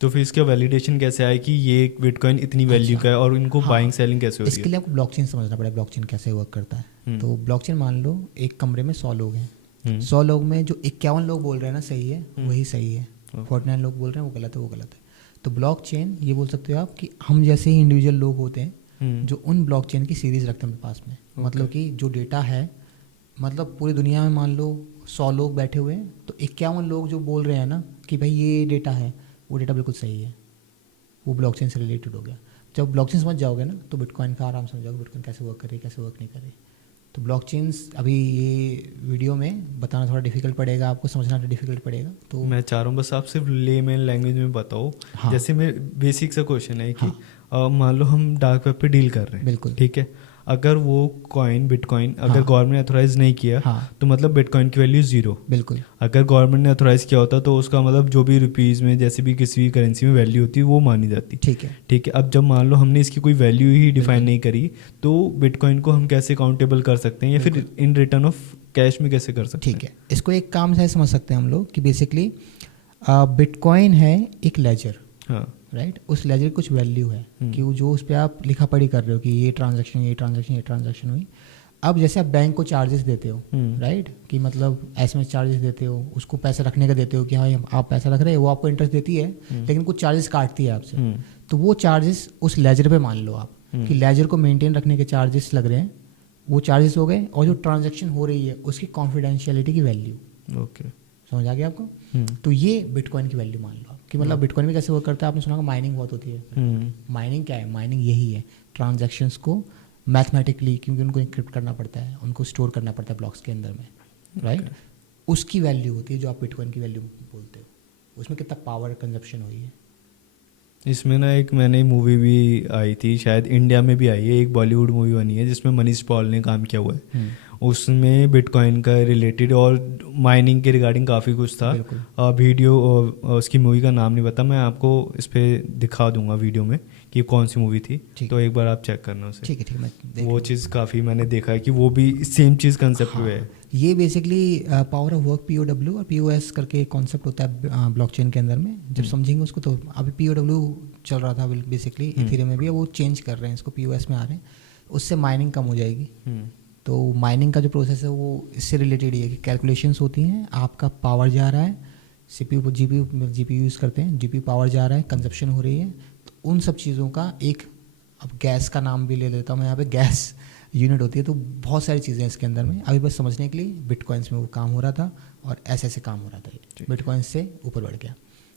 तो फिर इसका वैलिडेशन कैसे आए कि ये बिटकॉइन इतनी वैल्यू का है और इनको बाइंग सेलिंग कैसे होती है? इसके लिए आपको ब्लॉकचेन समझना पड़ेगा, ब्लॉकचेन कैसे वर्क करता है। तो ब्लॉकचेन, मान लो एक कमरे में 100 लोग हैं, 100 लोग में जो 51 लोग बोल रहे हैं ना सही है, वही सही है, 49 लोग बोल रहे हैं वो गलत है, वो गलत है। तो ब्लॉकचेन ये बोल सकते हो आप कि हम जैसे ही इंडिविजुअल लोग होते हैं जो उन ब्लॉकचेन की सीरीज रखते हैं अपने पास में। मतलब कि जो डेटा है, मतलब पूरी दुनिया में मान लो 100 लोग बैठे हुए हैं, तो 51 लोग जो बोल रहे हैं ना कि भाई ये डेटा है, वो डेटा बिल्कुल सही है, वो ब्लॉकचेन से रिलेटेड हो गया। जब ब्लॉकचेन समझ जाओगे ना तो बिटकॉइन का आराम समझ जाओगे, बिटकॉइन कैसे वर्क करे कैसे वर्क नहीं करे। तो ब्लॉकचेन्स अभी ये वीडियो में बताना थोड़ा डिफिकल्ट पड़ेगा, आपको समझना डिफिकल्ट पड़ेगा। तो मैं चाह रहा हूँ बस आप सिर्फ लेमैन लैंग्वेज में बताओ। हाँ। जैसे मेरे बेसिक सा क्वेश्चन है कि मान लो हम डार्क वेब पे डील कर रहे हैं, बिल्कुल ठीक है, अगर वो कॉइन बिटकॉइन अगर गवर्नमेंट ने अथोराइज नहीं किया तो मतलब बिटकॉइन की वैल्यू 0। बिल्कुल। अगर गवर्नमेंट ने अथोराइज किया होता तो उसका मतलब जो भी रुपीज़ में जैसे भी किसी भी करेंसी में वैल्यू होती है वो मानी जाती। ठीक है, ठीक है। अब जब मान लो हमने इसकी कोई वैल्यू ही डिफाइन नहीं करी तो बिटकॉइन को हम कैसे काउंटेबल कर सकते हैं या फिर इन रिटर्न ऑफ कैश में कैसे कर सकते हैं? ठीक है, इसको एक काम से समझ सकते हैं हम लोग कि बेसिकली बिटकॉइन है एक लेजर, हाँ, राइट। उस लेजर की कुछ वैल्यू है कि वो जो उस पर आप लिखा पढ़ी कर रहे हो कि ये ट्रांजैक्शन हुई। अब जैसे आप बैंक को चार्जेस देते हो, राइट, कि मतलब एसएमएस चार्जेस देते हो, उसको पैसे रखने का देते हो कि हाँ आप पैसा रख रहे हो, वो आपको इंटरेस्ट देती है, लेकिन कुछ चार्जेस काटती है आपसे। तो वो चार्जेस उस लेजर पे मान लो आप कि लेजर को मेंटेन रखने के चार्जेस लग रहे हैं, वो चार्जेस हो गए, और जो ट्रांजैक्शन हो रही है उसकी कॉन्फिडेंशियलिटी की वैल्यू। ओके। समझ आ गया आपको? तो ये बिटकॉइन की वैल्यू मान लो आप कि मतलब बिटकॉइन में कैसे वर्क करता है, आपने सुना होगा माइनिंग बहुत होती है। माइनिंग क्या है? माइनिंग यही है, ट्रांजैक्शंस को मैथमेटिकली, क्योंकि उनको इंक्रिप्ट करना पड़ता है, उनको स्टोर करना पड़ता है ब्लॉक्स के अंदर में, राइट? उसकी वैल्यू होती है जो आप बिटकॉइन की वैल्यू बोलते हो, उसमें कितना पावर कंजप्शन हुई है। इसमें ना एक मैंने मूवी भी आई थी, शायद इंडिया में भी आई है, एक बॉलीवुड मूवी बनी है जिसमें मनीष पॉल ने काम किया हुआ है। उसमें बिटकॉइन का रिलेटेड और माइनिंग के रिगार्डिंग काफ़ी कुछ था। वीडियो उसकी मूवी का नाम नहीं पता, मैं आपको इस पर दिखा दूंगा वीडियो में कि कौन सी मूवी थी, तो एक बार आप चेक करना उसे। ठीक है, मैं वो चीज़ काफ़ी मैंने देखा है कि वो भी सेम चीज़ कंसेप्ट पे है। ये basically power of work POW और POS करके कॉन्सेप्ट होता है ब्लॉकचेन के अंदर में। जब समझेंगे उसको तो अभी POW चल रहा था बेसिकली, इथेरियम में भी वो चेंज कर रहे हैं इसको, POS में आ रहे हैं, उससे माइनिंग कम हो जाएगी। तो माइनिंग का जो प्रोसेस है वो इससे रिलेटेड ही है कि कैलकुलेशंस होती हैं, आपका पावर जा रहा है, CPU GPU यूज़ करते हैं, GPU पावर जा रहा है, कंजप्शन हो रही है, तो उन सब चीज़ों का एक, अब गैस का नाम भी ले लेता हूँ मैं यहाँ पे, गैस यूनिट होती है। तो बहुत सारी चीज़ें हैं इसके अंदर में, अभी बस समझने के लिए बिटकॉइंस में वो काम हो रहा था और ऐसे ऐसे काम हो रहा था, ये बिटकॉइंस से ऊपर बढ़ गया।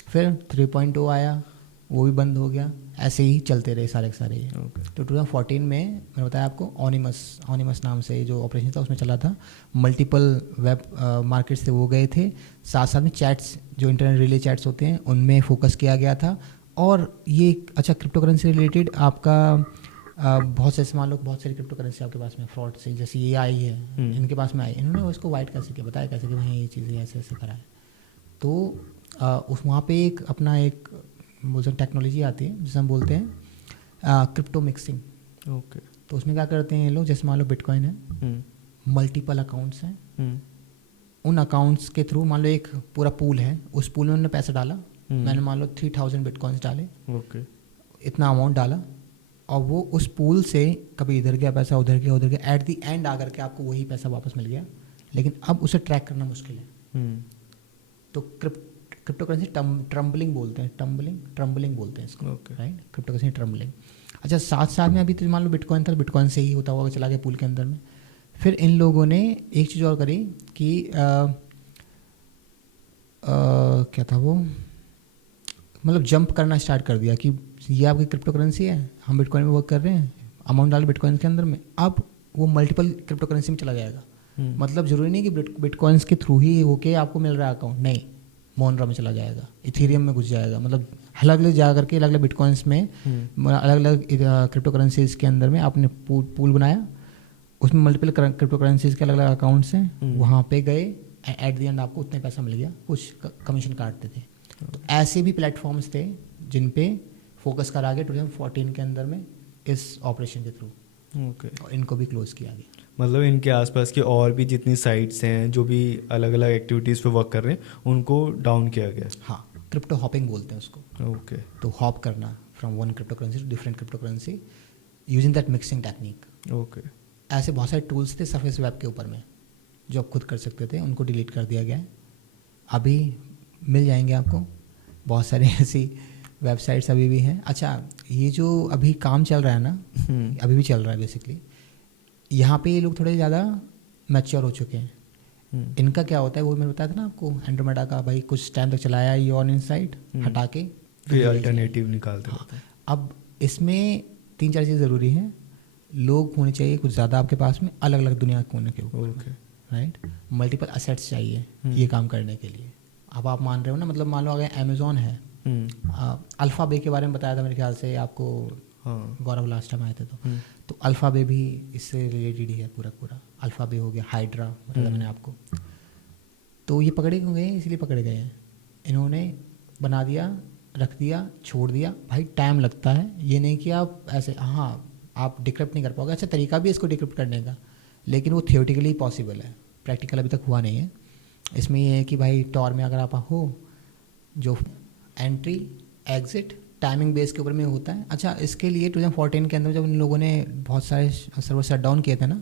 फिर 3.0 आया, वो भी बंद हो गया, ऐसे ही चलते रहे सारे के सारे ये। तो 2014 में मैंने बताया आपको ऑनिमस नाम से जो ऑपरेशन था उसमें चला था, मल्टीपल वेब मार्केट्स थे वो गए थे, साथ साथ में चैट्स जो इंटरनेट रिले चैट्स होते हैं उनमें फोकस किया गया था। और ये अच्छा क्रिप्टो करेंसी रिलेटेड आपका बहुत से, मान लो बहुत सारी क्रिप्टो करेंसी आपके पास में फ्रॉड से, जैसे ये आई है, इनके पास में आई, इन्होंने उसको वाइट कैसे किया, बताया कैसे कि भाई ये चीज़ें ऐसे ऐसे करा है। तो उस वहाँ पे एक अपना एक बोलते हैं टेक्नोलॉजी आती है जिसे हम बोलते हैं क्रिप्टो मिक्सिंग। ओके। तो उसमें क्या करते हैं ये लोग, जैसे मान लो बिटकॉइन है, मल्टीपल अकाउंट्स हैं, उन अकाउंट्स के थ्रू मान लो एक पूरा पूल है, उस पूल में उन्होंने पैसा डाला, मैंने मान लो 3000 बिटकॉइंस डाले, ओके, इतना अमाउंट डाला, और वो उस पूल से कभी इधर गया पैसा, उधर गया, एट द एंड आकर के आपको वही पैसा वापस मिल गया, लेकिन अब उसे ट्रैक करना मुश्किल है। तो क्रिप्टो करेंसी ट्रम्बलिंग बोलते हैं, ट्रम्बलिंग बोलते हैं इसको, राइट? Crypto currency trembling. अच्छा, साथ साथ में अभी तो मान लो बिटकॉइन था, बिटकॉइन से ही होता हुआ चला गया पूल के अंदर में। फिर इन लोगों ने एक चीज़ और करी कि क्या था वो, मतलब जंप करना स्टार्ट कर दिया कि ये आपकी क्रिप्टो करेंसी है, हम बिटकॉइन में वर्क कर रहे हैं, अमाउंट डाल बिटकॉइन के अंदर में, अब वो मल्टीपल क्रिप्टो करेंसी में चला जाएगा। मतलब जरूरी नहीं कि बिटकॉइंस के थ्रू ही होके आपको मिल रहा है अकाउंट, नहीं, मोनरा में चला जाएगा, इथेरियम में घुस जाएगा, मतलब अलग अलग जा करके अलग अलग बिटकॉइंस में, अलग अलग क्रिप्टो करेंसीज के अंदर में आपने पूल बनाया, उसमें मल्टीपल क्रिप्टो करेंसीज के अलग अलग अकाउंट्स हैं, वहाँ पे गए, एट द एंड आपको उतना पैसा मिल गया, कुछ कमीशन काटते थे। तो ऐसे भी प्लेटफॉर्म्स थे जिन पे फोकस करा गया 2014 के अंदर में इस ऑपरेशन के थ्रू। ओके। और इनको भी क्लोज किया गया। मतलब इनके आसपास की और भी जितनी साइट्स हैं जो भी अलग अलग एक्टिविटीज़ पे वर्क कर रहे हैं उनको डाउन किया गया। हाँ, क्रिप्टो हॉपिंग बोलते हैं उसको। ओके। तो हॉप करना from one crypto currency to different crypto currency using that mixing technique. Okay. ऐसे बहुत सारे टूल्स थे सरफेस वेब के ऊपर में जो आप खुद कर सकते थे, उनको डिलीट कर दिया गया है। अभी मिल जाएंगे आपको बहुत सारी ऐसी वेबसाइट्स अभी भी हैं। अच्छा, ये जो अभी काम चल रहा है ना, अभी भी चल रहा है बेसिकली, यहाँ पे ये लोग थोड़े ज़्यादा मैच्योर हो चुके हैं। इनका क्या होता है वो मैंने बताया था ना आपको, एंड्रोमेडा का, भाई कुछ टाइम तक चलाया ये ऑन इनसाइट, हटा के फिर अल्टरनेटिव निकालते रहते हैं। अब इसमें 3-4 चीज़ ज़रूरी हैं, लोग होने चाहिए कुछ ज़्यादा आपके पास में, अलग अलग दुनिया के होने के ऊपर, राइट? मल्टीपल असेट्स चाहिए ये काम करने के लिए। अब आप मान रहे हो ना, मतलब मान लो अगर अमेज़ॉन है, अल्फ़ाबे के बारे में बताया था मेरे ख्याल से आपको, गौरव लास्ट टाइम आए थे तो अल्फ़ाबे भी इससे रिलेटेड ही है पूरा। अल्फ़ाबे हो गया, हाइड्रा बताया मैंने आपको। तो ये पकड़े क्यों गए? इसलिए पकड़े गए हैं, इन्होंने बना दिया, रख दिया, छोड़ दिया। भाई टाइम लगता है, ये नहीं कि आप ऐसे, हाँ आप डिक्रिप्ट नहीं कर पाओगे। अच्छा, तरीका भी है इसको डिक्रिप्ट करने का, लेकिन वो थियोरेटिकली पॉसिबल है, प्रैक्टिकल अभी तक हुआ नहीं है। इसमें ये है कि भाई टॉर में अगर आप हो, जो एंट्री एग्जिट टाइमिंग बेस के ऊपर में होता है। अच्छा, इसके लिए 2014 के अंदर जब उन लोगों ने बहुत सारे सर्वर शट डाउन किए थे ना,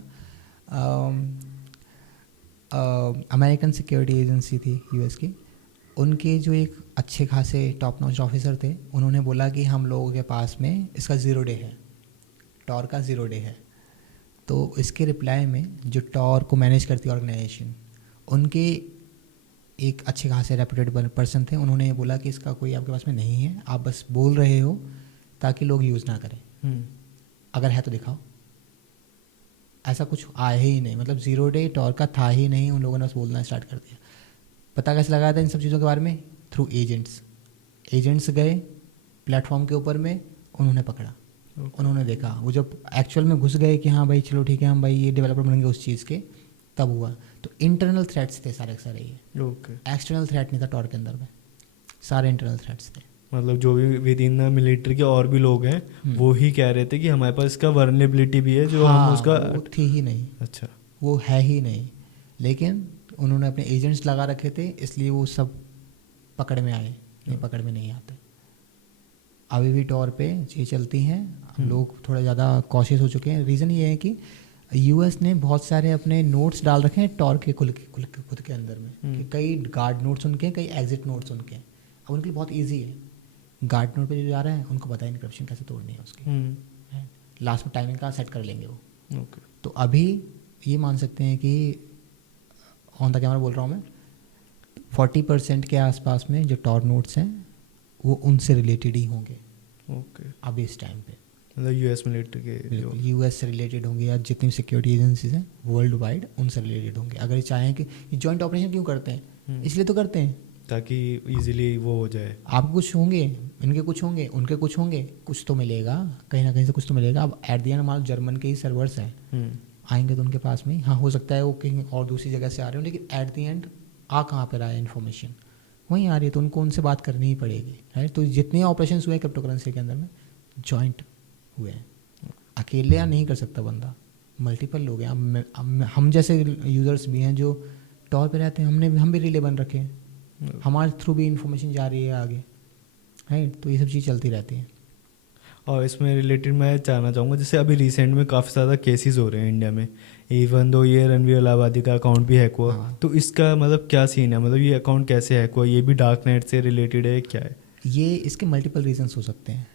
अमेरिकन सिक्योरिटी एजेंसी थी यूएस की, उनके जो एक अच्छे खासे टॉप नॉच ऑफिसर थे, उन्होंने बोला कि हम लोगों के पास में इसका 0 डे है, टॉर का 0 डे है। तो इसके रिप्लाई में जो टॉर को मैनेज करती है ऑर्गेनाइजेशन, उनके एक अच्छे खासे रेपुटेड पर्सन थे, उन्होंने बोला कि इसका कोई आपके पास में नहीं है, आप बस बोल रहे हो ताकि लोग यूज़ ना करें, अगर है तो दिखाओ। ऐसा कुछ आया ही नहीं, मतलब 0 डे टॉर का था ही नहीं, उन लोगों ने बस बोलना स्टार्ट कर दिया। पता कैसे लगाया था इन सब चीज़ों के बारे में? थ्रू एजेंट्स गए प्लेटफॉर्म के ऊपर में, उन्होंने पकड़ा, उन्होंने देखा, वो जब एक्चुअल में घुस गए कि हाँ भाई चलो ठीक है हम भाई ये डेवलपर बनेंगे उस चीज़ के, तब हुआ। तो इंटरनल थ्रेट्स थे सारे के सारे, ये एक्सटर्नल थ्रेट नहीं था टॉर के अंदर में, सारे इंटरनल थ्रेट्स थे। मतलब जो भी विद इन द मिलिट्री के और भी लोग हैं वो ही कह रहे थे कि हमारे पास इसका वर्नेबिलिटी भी है जो हम उसका वो थी ही नहीं, अच्छा वो है ही नहीं, लेकिन उन्होंने अपने एजेंट्स लगा रखे थे, इसलिए वो सब पकड़ में आए, नहीं पकड़ में नहीं आते। अभी भी टॉर पे ये चलती हैं, लोग थोड़ा ज़्यादा कॉशियस हो चुके हैं। रीज़न ये है कि यूएस ने बहुत सारे अपने नोट्स डाल रखे हैं टॉर के खुद के अंदर में, कि कई गार्ड नोट्स उनके हैं, कई एग्जिट नोट्स उनके हैं। अब उनके लिए बहुत ईजी है, गार्ड नोट पे जो जा रहे हैं उनको पता है इनक्रप्शन कैसे तोड़नी है उसकी, लास्ट में टाइमिंग का सेट कर लेंगे वो। तो अभी ये मान सकते हैं कि ऑन द कैमरा बोल रहा हूँ मैं, 40% के आसपास में जो टॉर नोट्स हैं वो उनसे रिलेटेड ही होंगे अभी इस टाइम पे, मतलब यूएस मिलिट्री के यूएस से रिलेटेड होंगे, या जितनी सिक्योरिटी एजेंसीज हैं वर्ल्ड वाइड उनसे रिलेटेड होंगे। अगर ये चाहें कि ये जॉइंट ऑपरेशन क्यों करते हैं, इसलिए तो करते हैं ताकि इजीली वो हो जाए। आप कुछ होंगे, इनके कुछ होंगे, उनके कुछ होंगे, कुछ तो मिलेगा कहीं ना कहीं से, कुछ तो मिलेगा। अब एट दी एंड मान लो जर्मन के ही सर्वर्स हैं, आएंगे तो उनके पास में, हाँ हो सकता है वो कहीं और दूसरी जगह से आ रहे हो, लेकिन एट दी एंड आ कहाँ पर रहा है इन्फॉर्मेशन, वहीं आ रही है, तो उनको उनसे बात करनी ही पड़ेगी, राइट। तो जितने ऑपरेशन हुए हैं क्रिप्टो करेंसी के अंदर में जॉइंट हुए हैं, अकेले या नहीं कर सकता बंदा, मल्टीपल लोग हैं। अब हम जैसे यूज़र्स भी हैं जो टॉर पे रहते हैं, हम भी रिले बन रखे हैं, हमारे थ्रू भी इंफॉर्मेशन जा रही है आगे, राइट। तो ये सब चीज़ चलती रहती है। और इसमें रिलेटेड मैं जानना चाहूँगा, जैसे अभी रिसेंट में काफ़ी ज़्यादा केसेस हो रहे हैं इंडिया में, इवन दो ये रणवीर अलाहाबादी का अकाउंट भी हैक हुआ, तो इसका मतलब क्या सीन है, मतलब ये अकाउंट कैसे हैक हुआ, ये भी डार्क नेट से रिलेटेड है, क्या है ये? इसके मल्टीपल रीजंस हो सकते हैं,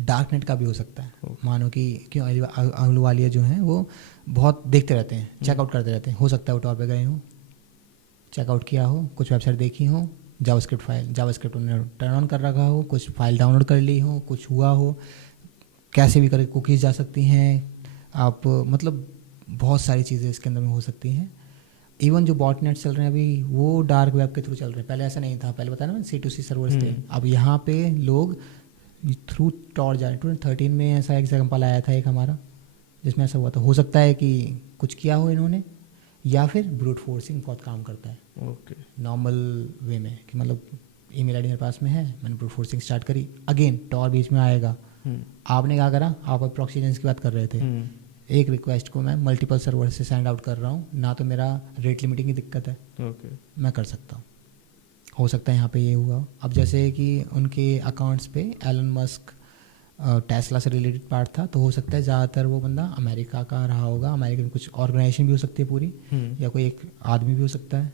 डार्क नेट का भी हो सकता है। मानो कि क्यों अहलुवालिया जो हैं वो बहुत देखते रहते हैं, चेकआउट करते रहते हैं, हो सकता है वो टॉर पे गए हों, चेकआउट किया हो, कुछ वेबसाइट देखी हो, जावास्क्रिप्ट उन्होंने टर्न ऑन कर रखा हो, कुछ फाइल डाउनलोड कर ली हो, कुछ हुआ हो, कैसे भी करके कुकीज़ जा सकती हैं आप, मतलब बहुत सारी चीज़ें इसके अंदर में हो सकती हैं। इवन जो बॉट नेट चल रहे हैं अभी वो डार्क वेब के थ्रू चल रहे हैं, पहले ऐसा नहीं था, पहले बताया ना C2C सर्वर्स थे, अब यहाँ पे लोग थ्रू टॉर जा रहे हैं। 2013 में ऐसा एग्जाम्पल आया था एक हमारा, जिसमें ऐसा हुआ था। हो सकता है कि कुछ किया हो इन्होंने, या फिर ब्रूट फोर्सिंग बहुत काम करता है नॉर्मल वे में, कि मतलब ईमेल आईडी मेरे पास में है, मैंने ब्रूट फोर्सिंग स्टार्ट करी, अगेन टॉर बीच में आएगा, आपने क्या करा, आप प्रॉक्सी एजेंट्स की बात कर रहे थे, एक रिक्वेस्ट को मैं मल्टीपल सर्वर से सेंड आउट कर रहा हूँ, ना तो मेरा रेट लिमिटिंग की दिक्कत है, मैं कर सकता हूँ। हो सकता है यहाँ पे ये हुआ। अब जैसे कि उनके अकाउंट्स पे एलन मस्क टेस्ला से रिलेटेड पार्ट था, तो हो सकता है ज़्यादातर वो बंदा अमेरिका का रहा होगा, अमेरिकन कुछ ऑर्गेनाइजेशन भी हो सकती है पूरी, या कोई एक आदमी भी हो सकता है,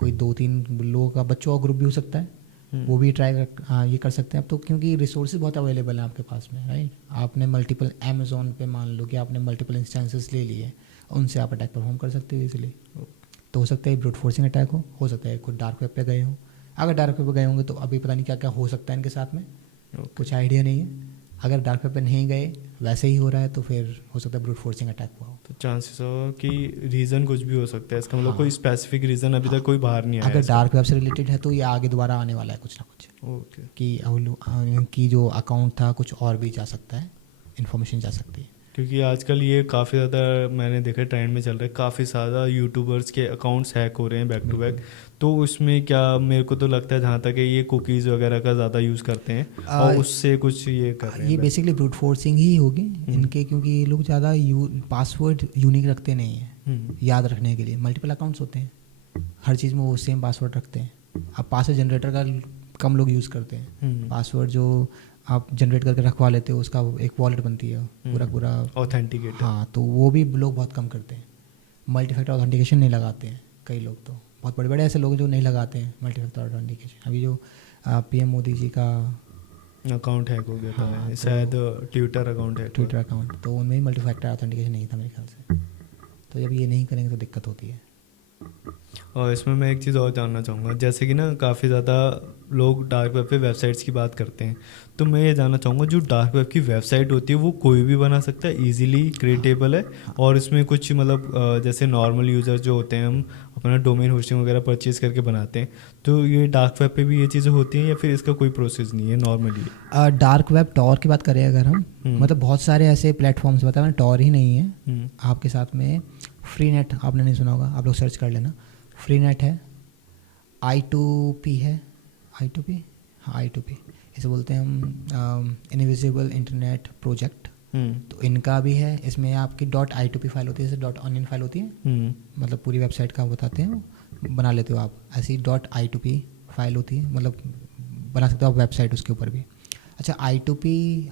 कोई 2-3 लोगों का बच्चों का ग्रुप भी हो सकता है, वो भी ये कर सकते हैं। अब तो क्योंकि रिसोर्सेज बहुत अवेलेबल हैं आपके पास में, राइट। आपने मल्टीपल अमेज़ॉन पे मान लो कि आपने मल्टीपल इंस्टेंसेस ले लिए, उनसे आप अटैक परफॉर्म कर सकते हो इजीली। तो हो सकता है ब्रूट फोर्सिंग अटैक हो सकता है खुद डार्क वेब पे गए हो। अगर डार्क वेब पे गए होंगे तो अभी पता नहीं क्या क्या हो सकता है इनके साथ में, कुछ आइडिया नहीं है। अगर डार्क वेब पे नहीं गए, वैसे ही हो रहा है, तो फिर हो सकता है ब्रूट फोर्सिंग अटैक हुआ हो। तो चांसेस हो कि रीज़न कुछ भी हो सकता है इसका, मतलब कोई स्पेसिफिक रीज़न अभी तक कोई बाहर नहीं आया। अगर डार्क वेब से रिलेटेड है तो ये आगे दोबारा आने वाला है कुछ ना कुछ, कि जो अकाउंट था कुछ और भी जा सकता है, इन्फॉर्मेशन जा सकती है। क्योंकि आजकल ये काफ़ी ज़्यादा मैंने देखा ट्रेंड में चल रहा है, काफ़ी ज़्यादा यूट्यूबर्स के अकाउंट्स हैक हो रहे हैं बैक टू बैक। तो उसमें क्या मेरे को तो लगता है जहाँ तक है ये कुकीज़ वगैरह का ज़्यादा यूज़ करते हैं और उससे कुछ ये कर रहे हैं। ये बेसिकली ब्रूट फोर्सिंग ही होगी इनके, क्योंकि ये लोग ज़्यादा पासवर्ड यूनिक रखते नहीं हैं याद रखने के लिए। मल्टीपल अकाउंट्स होते हैं, हर चीज़ में वो सेम पासवर्ड रखते हैं। अब पासवर्ड जनरेटर का कम लोग यूज़ करते हैं, पासवर्ड जो आप जनरेट करके रखवा लेते हो उसका एक वॉलेट बनती है पूरा ऑथेंटिकेट। हाँ, तो वो भी लोग बहुत कम करते हैं। मल्टी फैक्टर ऑथेंटिकेशन नहीं लगाते हैं कई लोग, तो बहुत बड़े बड़े ऐसे लोग जो नहीं लगाते हैं मल्टी फैक्टर ऑथेंटिकेशन। अभी जो PM मोदी जी का अकाउंट हैक हो गया था, शायद ट्विटर अकाउंट है, ट्विटर अकाउंट, तो उनमें मल्टी फैक्टर ऑथेंटिकेशन नहीं था मेरे ख्याल से। तो जब ये नहीं करेंगे तो दिक्कत होती है। और इसमें मैं एक चीज़ और जानना चाहूँगा, जैसे कि ना काफ़ी ज़्यादा लोग डार्क वेब पे वेबसाइट्स की बात करते हैं, तो मैं ये जानना चाहूँगा जो डार्क वेब की वेबसाइट होती है वो कोई भी बना सकता है, इजीली क्रिएटेबल है, और इसमें कुछ मतलब जैसे नॉर्मल यूज़र जो होते हैं हम अपना डोमेन होस्टिंग वगैरह परचेज करके बनाते हैं, तो ये डार्क वेब पे भी ये चीज़ें होती हैं या फिर इसका कोई प्रोसेस नहीं है नॉर्मली? डार्क वेब टॉर की बात करें अगर हम, मतलब बहुत सारे ऐसे प्लेटफॉर्म्स बताया मैंने, टॉर ही नहीं है आपके साथ में। फ्री नेट आपने नहीं सुना होगा, आप लोग सर्च कर लेना, फ्री नेट है, I2P है, I2P, हाँ I2P इसे बोलते हैं हम, इनविजिबल इंटरनेट प्रोजेक्ट। तो इनका भी है, इसमें आपकी .I2P फाइल होती है, जैसे .onion फाइल होती है, मतलब पूरी वेबसाइट का बताते हैं, वो बना लेते हो आप, ऐसी .I2P फाइल होती है, मतलब बना सकते हो आप वेबसाइट उसके ऊपर भी। अच्छा I2P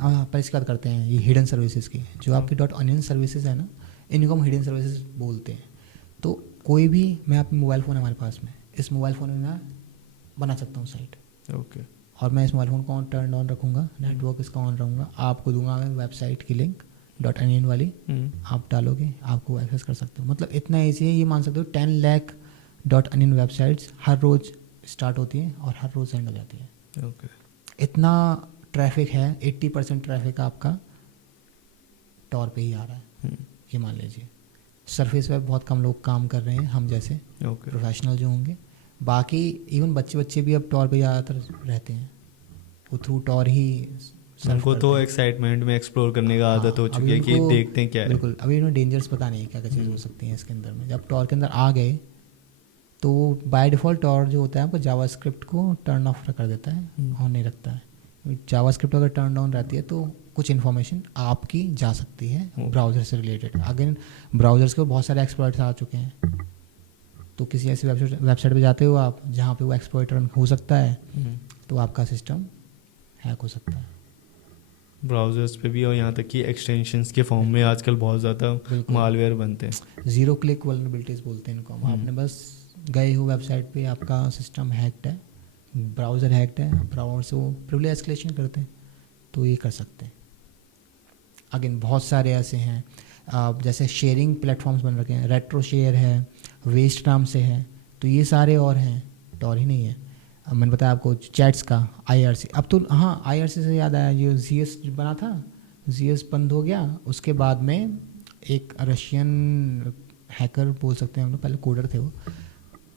पर इसकी बात करते हैं, ये हिडन सर्विसेज की, जो आपकी .onion सर्विसेज है ना, इनको हम हिडन सर्विसेज बोलते हैं। तो कोई भी, मैं आप मोबाइल फ़ोन है हमारे पास में, इस मोबाइल फ़ोन में मैं बना सकता हूँ साइट, ओके, और मैं इस मोबाइल फ़ोन को टर्न ऑन रखूँगा, नेटवर्क इसका ऑन रहूँगा, आपको दूंगा मैं वेबसाइट की लिंक .onion वाली, आप डालोगे, आपको एक्सेस कर सकते हो। मतलब इतना ईजी है, ये मान सकते हो 10 लाख .onion वेबसाइट्स हर रोज़ स्टार्ट होती हैं और हर रोज़ एंड हो जाती है। ओके, इतना ट्रैफिक है, 80% ट्रैफिक आपका टॉर पे ही आ रहा है, ये मान लीजिए। सरफेस वेब बहुत कम लोग काम कर रहे हैं, हम जैसे प्रोफेशनल जो होंगे, बाकी इवन बच्चे भी अब टॉर पे ज़्यादातर रहते हैं, वो थ्रू टॉर ही उनको तो एक्साइटमेंट में एक्सप्लोर करने का आदत हो चुकी है कि देखते हैं क्या है। बिल्कुल, अभी इन्होंने डेंजर्स पता नहीं क्या क्या चीज़ हो सकती है इसके अंदर में। जब टॉर के अंदर आ गए तो बाय डिफ़ॉल्ट टॉर जो होता है आपको जावास्क्रिप्ट को टर्न ऑफ कर देता है, ऑन नहीं रखता है। जावास्क्रिप्ट अगर टर्न ऑन रहती है तो कुछ इन्फॉर्मेशन आपकी जा सकती है ब्राउज़र से रिलेटेड। अगेन ब्राउज़र्स के बहुत सारे एक्सप्लॉइट्स आ चुके हैं, तो किसी ऐसी वेबसाइट पे जाते हो आप जहाँ पे वो एक्सप्लॉइट रन हो सकता है, तो आपका सिस्टम हैक हो सकता है ब्राउज़र्स पे भी, और यहाँ तक कि एक्सटेंशंस के फॉर्म में आजकल बहुत ज़्यादा मालवेयर बनते हैं। ज़ीरो क्लिक वल्नरेबिलिटीज़ बोलते हैं इनको। आपने बस गए हो वेबसाइट पे, आपका सिस्टम हैक्ड है, ब्राउज़र हैक्ड है, ब्राउज़र से वो प्रिविलेज एस्केलेशन करते हैं, तो ये कर सकते हैं। अगेन बहुत सारे ऐसे हैं, जैसे शेयरिंग प्लेटफॉर्म्स बन रखे हैं, रेट्रो शेयर है, वेस्ट नाम से है, तो ये सारे और हैं, टॉर ही नहीं है। मैंने बताया आपको चैट्स का IRC, अब तो हाँ IRC से याद आया, जो ZS बना था, ZS बंद हो गया, उसके बाद में एक रशियन हैकर बोल सकते हैं हम लोग, पहले कोडर थे वो,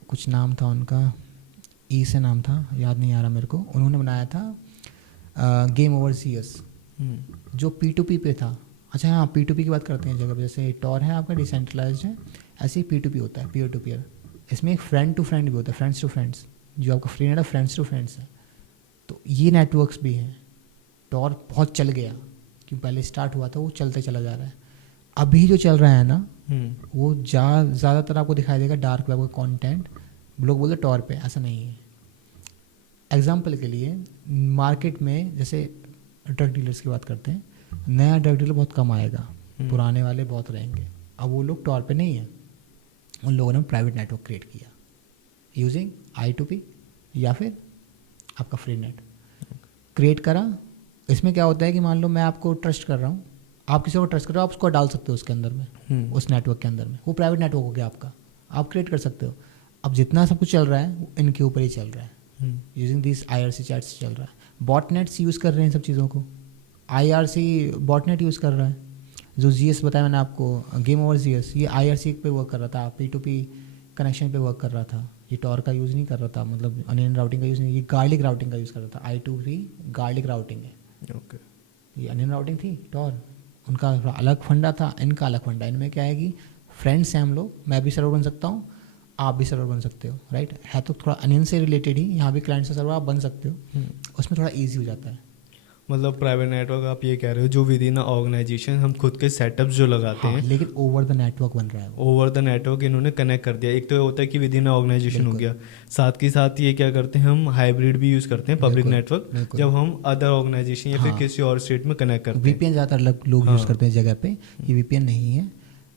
कुछ नाम था उनका, ई से नाम था, याद नहीं आ रहा मेरे को, उन्होंने बनाया था गेम ओवर ZS, जो P2P पे था। अच्छा हाँ, P2P की बात करते हैं जगह, जैसे टॉर है आपका डिसेंट्रलाइज्ड है, ऐसे ही P2P होता है, पीयर टू पीयर। इसमें एक फ्रेंड टू फ्रेंड भी होता है, फ्रेंड्स टू फ्रेंड्स, जो आपका फ्री नेट है फ्रेंड्स टू फ्रेंड्स है। तो ये नेटवर्क्स भी हैं। टॉर बहुत चल गया, क्योंकि पहले स्टार्ट हुआ था, वो चलते चला जा रहा है। अभी जो चल रहा है ना, वो ज़्यादातर आपको दिखाई देगा डार्क वेब का कंटेंट, लोग बोलते टॉर पे, ऐसा नहीं है। एग्जाम्पल के लिए मार्केट में जैसे ड्रग डीलर्स की बात करते हैं, नया ड्रग डीलर बहुत कम आएगा, पुराने वाले बहुत रहेंगे। अब वो लोग टॉर पे नहीं है, उन लोगों ने प्राइवेट नेटवर्क क्रिएट किया यूजिंग I2P या फिर आपका फ्री नेट क्रिएट करा। इसमें क्या होता है कि मान लो मैं आपको ट्रस्ट कर रहा हूँ, आप किसी को ट्रस्ट कर रहे हो, आप उसको डाल सकते हो उसके अंदर में, उस नेटवर्क के अंदर में, वो प्राइवेट नेटवर्क हो गया आपका, आप क्रिएट कर सकते हो। अब जितना सब कुछ चल रहा है वो इनके ऊपर ही चल रहा है, यूजिंग दिस IRC चैट्स चल रहा है। बॉटनेट्स यूज़ कर रहे हैं सब चीज़ों को, IRC बॉटनेट यूज़ कर रहा है। जो ZS बताया मैंने आपको, गेम ओवर ZS, ये IRC पे वर्क कर रहा था, P2P कनेक्शन पे वर्क कर रहा था, ये टॉर का यूज़ नहीं कर रहा था, मतलब अनियन राउटिंग का यूज़ नहीं, ये गार्लिक राउटिंग का यूज़ कर रहा था। I2P गार्लिक राउटिंग है, ओके। ये अनियन राउटिंग थी टॉर, उनका थोड़ा अलग फंडा था, इनका अलग फंडा। इनमें क्या है कि फ्रेंड्स हैं हम लोग, मैं भी सर्वर बन सकता हूँ, आप भी सर्वर बन सकते हो, राइट है, तो थोड़ा अनियन से रिलेटेड ही, यहाँ भी क्लाइंट से सर्वर आप बन सकते हो, उसमें थोड़ा ईजी हो जाता है। मतलब प्राइवेट नेटवर्क आप ये कह रहे हो जो विद इन ऑर्गेनाइजेशन हम खुद के सेटअप्स जो लगाते हैं, लेकिन ओवर द नेटवर्क बन रहा है, ओवर द नेटवर्क इन्होंने कनेक्ट कर दिया। एक तो ये होता है कि विद इन ऑर्गेनाइजेशन हो गया, साथ के साथ ये क्या करते हैं, हम हाइब्रिड भी यूज़ करते हैं पब्लिक नेटवर्क, जब हम अदर ऑर्गेनाइजेशन या फिर किसी और स्टेट में कनेक्ट करते हैं। VPN ज़्यादातर लोग यूज़ करते हैं जगह पे, ये VPN नहीं है,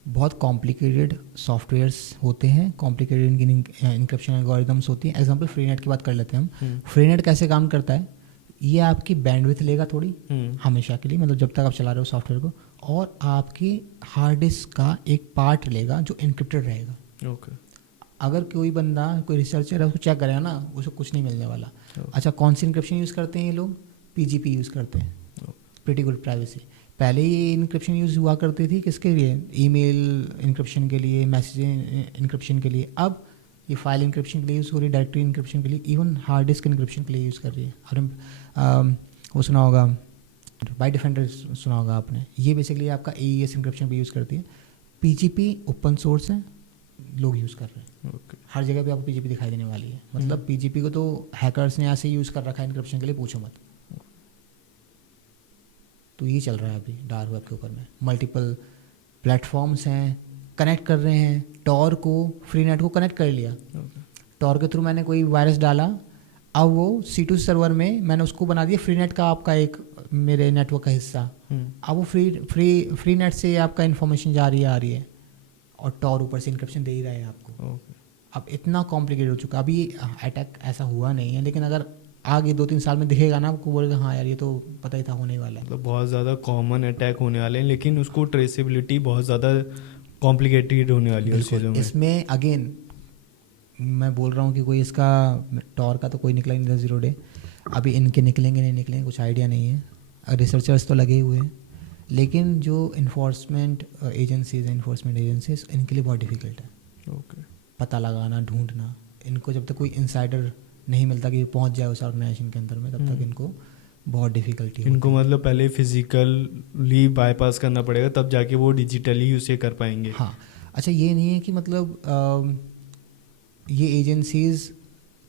बहुत कॉम्प्लिकेटेड सॉफ्टवेयर्स होते हैं, कॉम्प्लिकेटेड इनक्रिप्शन एल्गोरिदम्स होती हैं। एग्जांपल फ्री नेट की बात कर लेते हैं हम। फ्री नेट कैसे काम करता है, ये आपकी बैंडविड्थ लेगा थोड़ी हमेशा के लिए, मतलब जब तक आप चला रहे हो सॉफ्टवेयर को, और आपकी हार्ड डिस्क का एक पार्ट लेगा जो इनक्रिप्टेड रहेगा। ओके। अगर कोई बंदा कोई रिसर्चर है उसको चेक करेगा ना, उसको कुछ नहीं मिलने वाला। अच्छा, कौन सी इंक्रिप्शन यूज़ करते हैं ये लोग? पीजीपी यूज़ करते हैं, प्रीटी गुड प्राइवेसी। पहले ये इंक्रिप्शन यूज़ हुआ करती थी किसके लिए? ईमेल इंक्रिप्शन के लिए, मैसेज इंक्रिप्शन के लिए। अब ये फाइल इंक्रिप्शन के लिए यूज़ हो रही है, डायरेक्टरी इंक्रिप्शन के लिए, इवन हार्ड डिस्क इंक्रिप्शन के लिए यूज़ कर रही है। और वो सुना होगा बाई डिफेंडर, सुना होगा आपने। ये बेसिकली आपका AES इंक्रिप्शन भी यूज़ करती है। पीजीपी ओपन सोर्स है, लोग यूज़ कर रहे हैं। हर जगह पे आपको पीजीपी दिखाई देने वाली है। मतलब पीजीपी को तो हैकर्स ने ऐसे यूज़ कर रखा है इंक्रिप्शन के लिए, पूछो मत। तो ये चल रहा है अभी डार्क वेब के ऊपर में। मल्टीपल प्लेटफॉर्म्स हैं, कनेक्ट कर रहे हैं। टॉर को, फ्री नेट को कनेक्ट कर लिया। टॉर के थ्रू मैंने कोई वायरस डाला, अब वो C2 सर्वर में मैंने उसको बना दिया फ्री नेट का आपका एक मेरे नेटवर्क का हिस्सा। अब वो फ्री नेट से आपका इन्फॉर्मेशन जा रही है, आ रही है, और टॉर ऊपर से इंक्रिप्शन दे ही रहा है आपको। अब इतना कॉम्प्लिकेटेड हो चुका। अभी अटैक ऐसा हुआ नहीं है, लेकिन अगर आगे 2-3 साल में दिखेगा ना आपको, बोलेगा हाँ यार ये तो पता ही था होने वाला है। मतलब बहुत ज़्यादा कॉमन अटैक होने वाले हैं, लेकिन उसको ट्रेसेबिलिटी बहुत ज़्यादा कॉम्प्लिकेटेड होने वाली है उस चीज़ों में। इसमें अगेन मैं बोल रहा हूँ कि कोई इसका टॉर का तो कोई निकला नहीं था 0 डे। अभी इनके निकलेंगे नहीं निकलेंगे कुछ आइडिया नहीं है। रिसर्चर्स तो लगे हुए हैं, लेकिन जो इन्फोर्समेंट एजेंसीज इनके लिए बहुत डिफ़िकल्ट है। पता लगाना, ढूंढना। इनको जब तक कोई इंसाइडर नहीं मिलता कि पहुंच जाए उस ऑर्गेनाइजेशन के अंदर में, तब तक इनको बहुत डिफ़िकल्टी होती है। इनको मतलब पहले फिजिकली बाईपास करना पड़ेगा, तब जाके वो डिजिटली उसे कर पाएंगे। हाँ, अच्छा, ये नहीं है कि मतलब ये एजेंसीज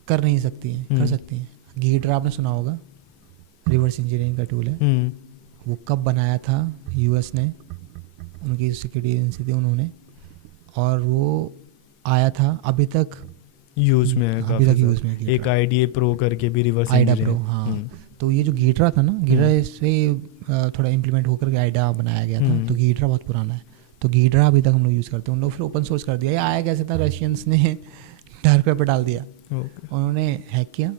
कर नहीं सकती हैं, कर सकती हैं। गीड्रा आपने सुना होगा, रिवर्स इंजीनियरिंग का टूल है। वो कब बनाया था? US ने, उनकी सिक्योरिटी एजेंसी थी उन्होंने, और वो आया था अभी तक यूज में है, अभी तक यूज में। एक IDA प्रो करके भी रिवर्स आइडा प्रो, हाँ। तो ये जो गीड्रा था ना, गीड्रा इससे थोड़ा इम्प्लीमेंट होकर के आइडा बनाया गया था। तो गीड्रा बहुत पुराना है, तो गीड्रा अभी तक हम लोग यूज़ करते हैं। उन लोग फिर ओपन सोर्स कर दिया। ये आया कैसे था? रशियंस ने डार्क वेब पे डाल दिया। उन्होंने हैक किया।